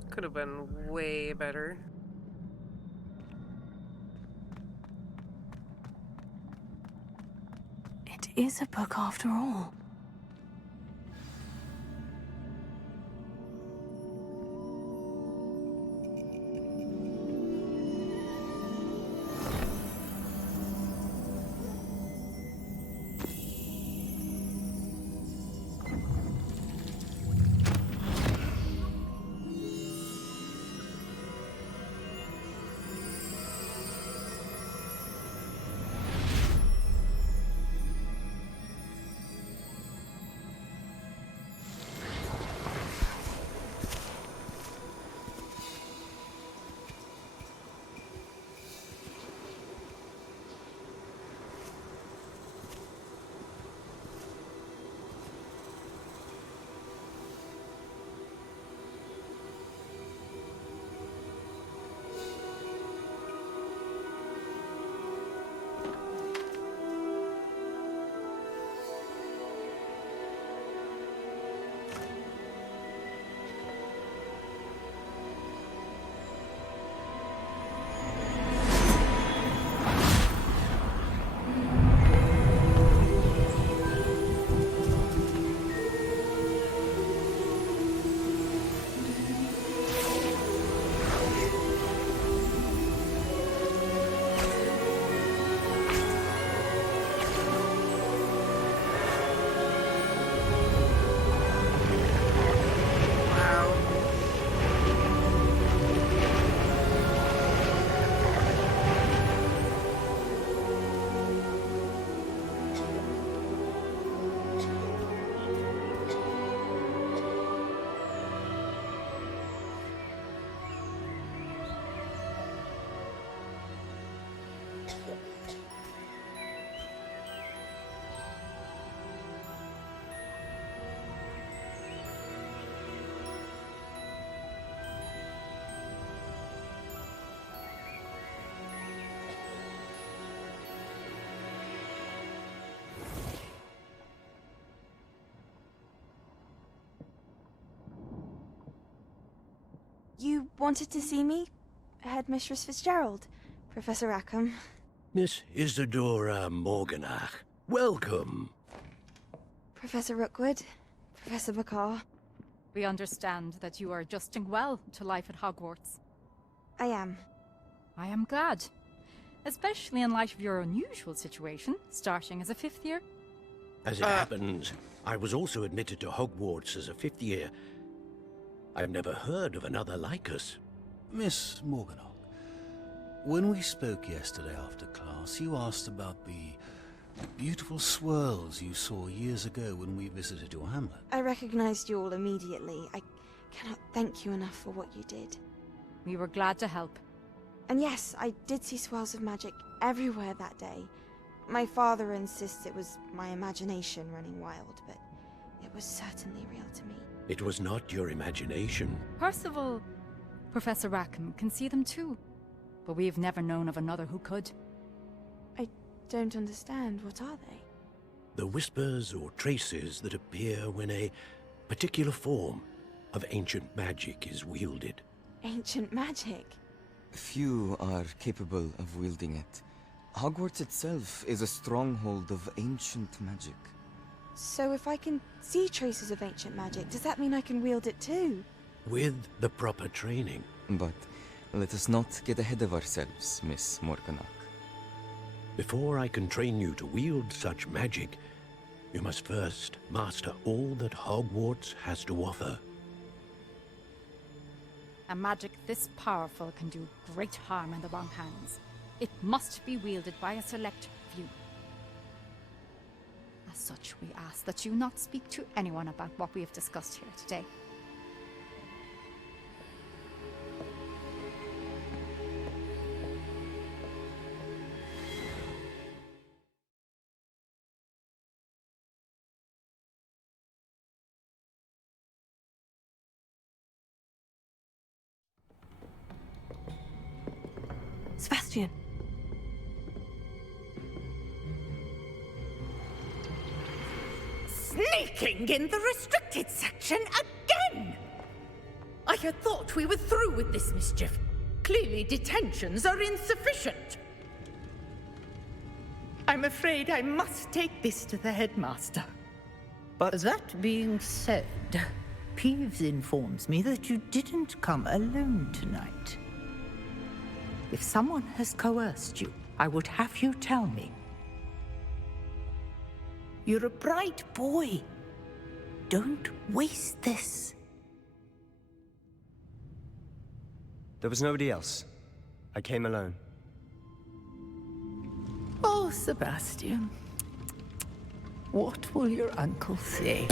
Could have been way better. It is a book after all. You wanted to see me? Headmistress Fitzgerald, Professor Rackham. Miss Isadora Morganach, welcome. Professor Rookwood, Professor Bakar. We understand that you are adjusting well to life at Hogwarts. I am. I am glad. Especially in light of your unusual situation, starting as a 5th year. As it happens, I was also admitted to Hogwarts as a 5th year. I've never heard of another like us. Miss Morganach, when we spoke yesterday after class, you asked about the beautiful swirls you saw years ago when we visited your hamlet. I recognized you all immediately. I cannot thank you enough for what you did. We were glad to help. And yes, I did see swirls of magic everywhere that day. My father insists it was my imagination running wild, but it was certainly real to me. It was not your imagination. Percival, Professor Rackham can see them too. But we've never known of another who could. I don't understand. What are they? The whispers or traces that appear when a particular form of ancient magic is wielded. Ancient magic? Few are capable of wielding it. Hogwarts itself is a stronghold of ancient magic. So if I can see traces of ancient magic, does that mean I can wield it too? With the proper training. But let us not get ahead of ourselves, Miss Morganach. Before I can train you to wield such magic, you must first master all that Hogwarts has to offer. A magic this powerful can do great harm in the wrong hands. It must be wielded by a select few. As such, we ask that you not speak to anyone about what we have discussed here today. Sebastian. Sneaking in the restricted section again! I had thought we were through with this mischief. Clearly detentions are insufficient. I'm afraid I must take this to the headmaster. But that being said, Peeves informs me that you didn't come alone tonight. If someone has coerced you, I would have you tell me. You're a bright boy. Don't waste this. There was nobody else. I came alone. Oh, Sebastian. What will your uncle say?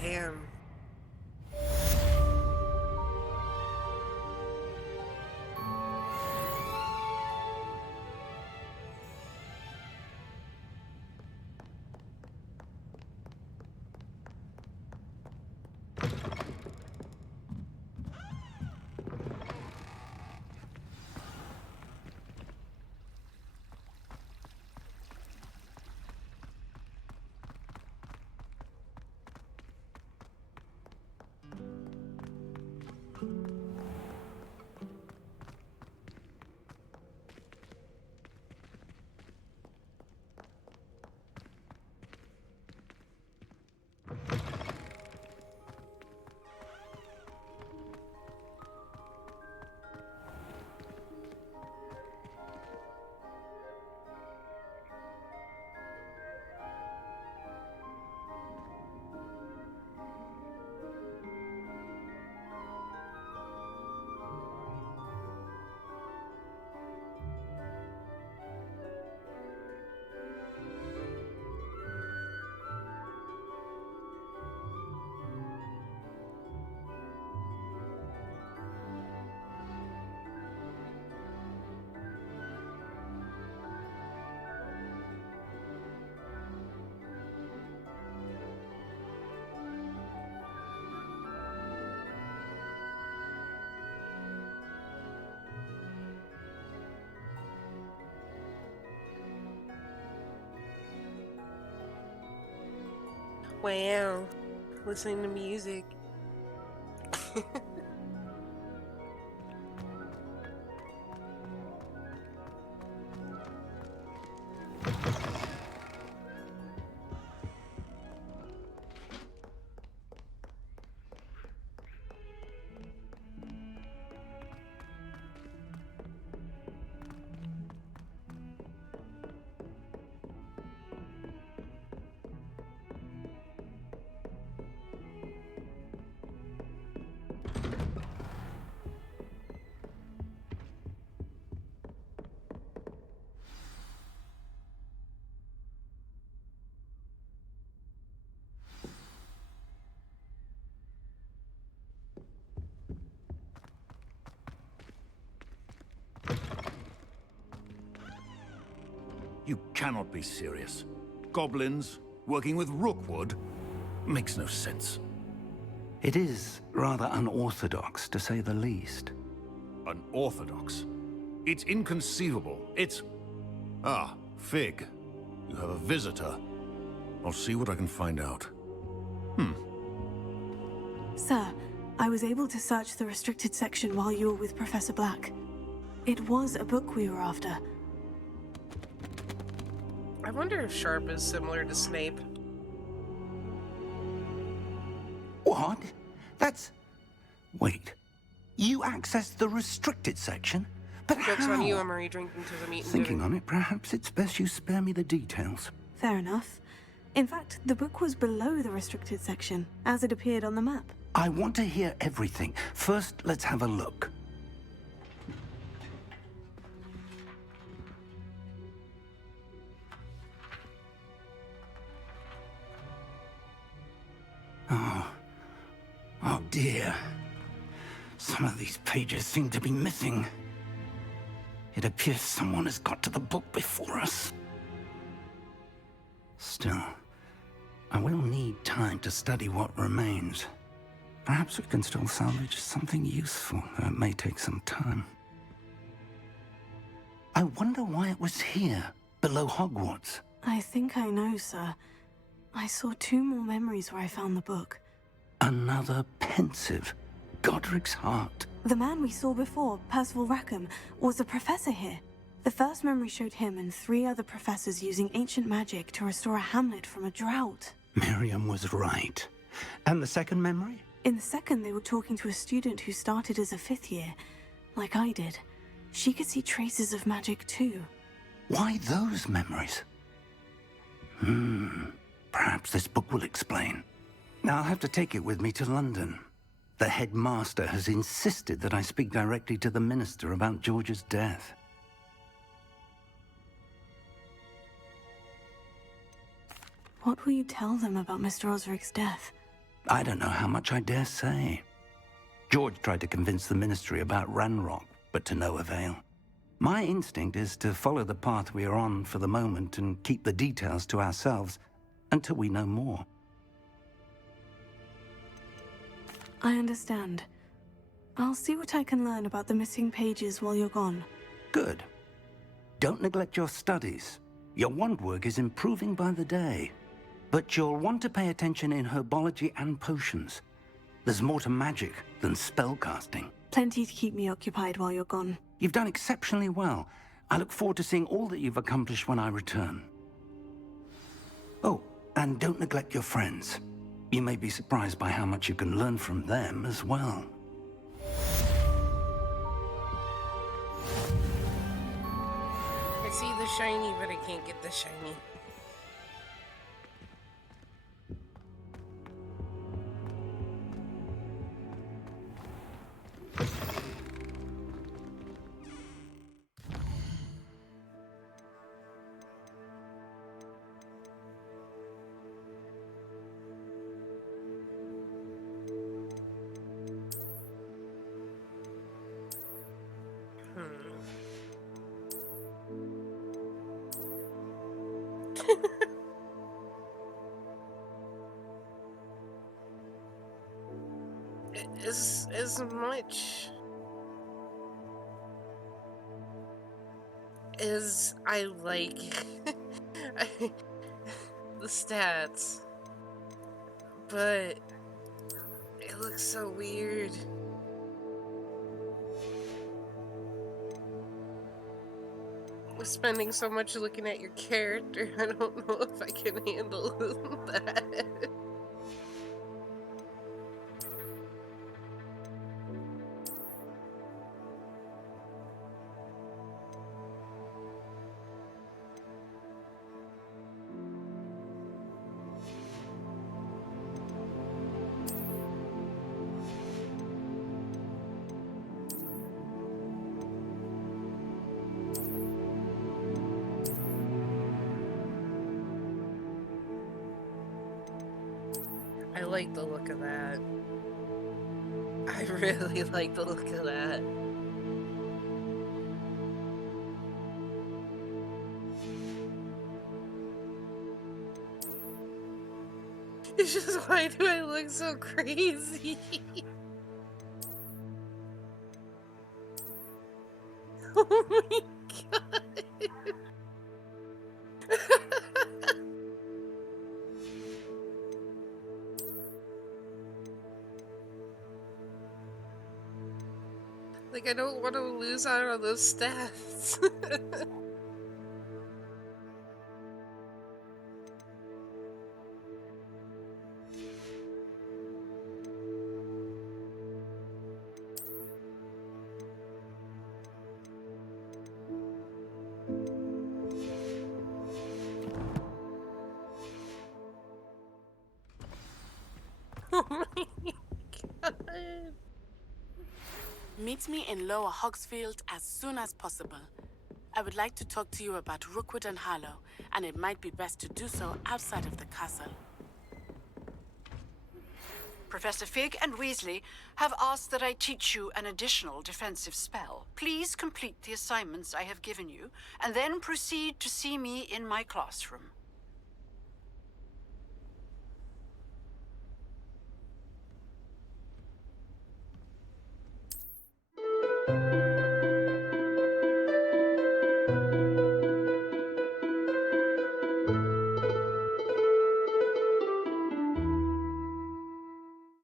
Damn. Wow. Listening to music. You cannot be serious. Goblins working with Rookwood? Makes no sense. It is rather unorthodox, to say the least. Unorthodox? It's inconceivable. It's... Ah, Fig. You have a visitor. I'll see what I can find out. Sir, I was able to search the restricted section while you were with Professor Black. It was a book we were after. I wonder if Sharp is similar to Snape. What? That's... Wait. You accessed the restricted section? But Joke's how? on you, Emery, drinking to the meat and Thinking doing. on it, perhaps it's best you spare me the details. Fair enough. In fact, the book was below the restricted section, as it appeared on the map. I want to hear everything. First, let's have a look. Oh dear. Some of these pages seem to be missing. It appears someone has got to the book before us. Still, I will need time to study what remains. Perhaps we can still salvage something useful, though it may take some time. I wonder why it was here, below Hogwarts. I think I know, sir. I saw 2 more memories where I found the book. Another pensive. Godric's heart. The man we saw before, Percival Rackham, was a professor here. The first memory showed him and 3 other professors using ancient magic to restore a hamlet from a drought. Miriam was right. And the second memory? In the second, they were talking to a student who started as a 5th year, like I did. She could see traces of magic too. Why those memories? Perhaps this book will explain. Now I'll have to take it with me to London. The headmaster has insisted that I speak directly to the minister about George's death. What will you tell them about Mr. Osric's death? I don't know how much I dare say. George tried to convince the ministry about Ranrock, but to no avail. My instinct is to follow the path we are on for the moment and keep the details to ourselves until we know more. I understand. I'll see what I can learn about the missing pages while you're gone. Good. Don't neglect your studies. Your wand work is improving by the day. But you'll want to pay attention in herbology and potions. There's more to magic than spellcasting. Plenty to keep me occupied while you're gone. You've done exceptionally well. I look forward to seeing all that you've accomplished when I return. Oh, and don't neglect your friends. You may be surprised by how much you can learn from them as well. I see the shiny, but I can't get the shiny. As much as I like the stats, but it looks so weird. We're spending so much looking at your character, I don't know if I can handle that. I like the look of that. I really like the look of that. It's just, why do I look so crazy? Oh my god. Like, I don't want to lose out on those stats. Oh my god. Meet me in Lower Hogsfield as soon as possible. I would like to talk to you about Rookwood and Harlow, and it might be best to do so outside of the castle. Professor Fig and Weasley have asked that I teach you an additional defensive spell. Please complete the assignments I have given you, and then proceed to see me in my classroom.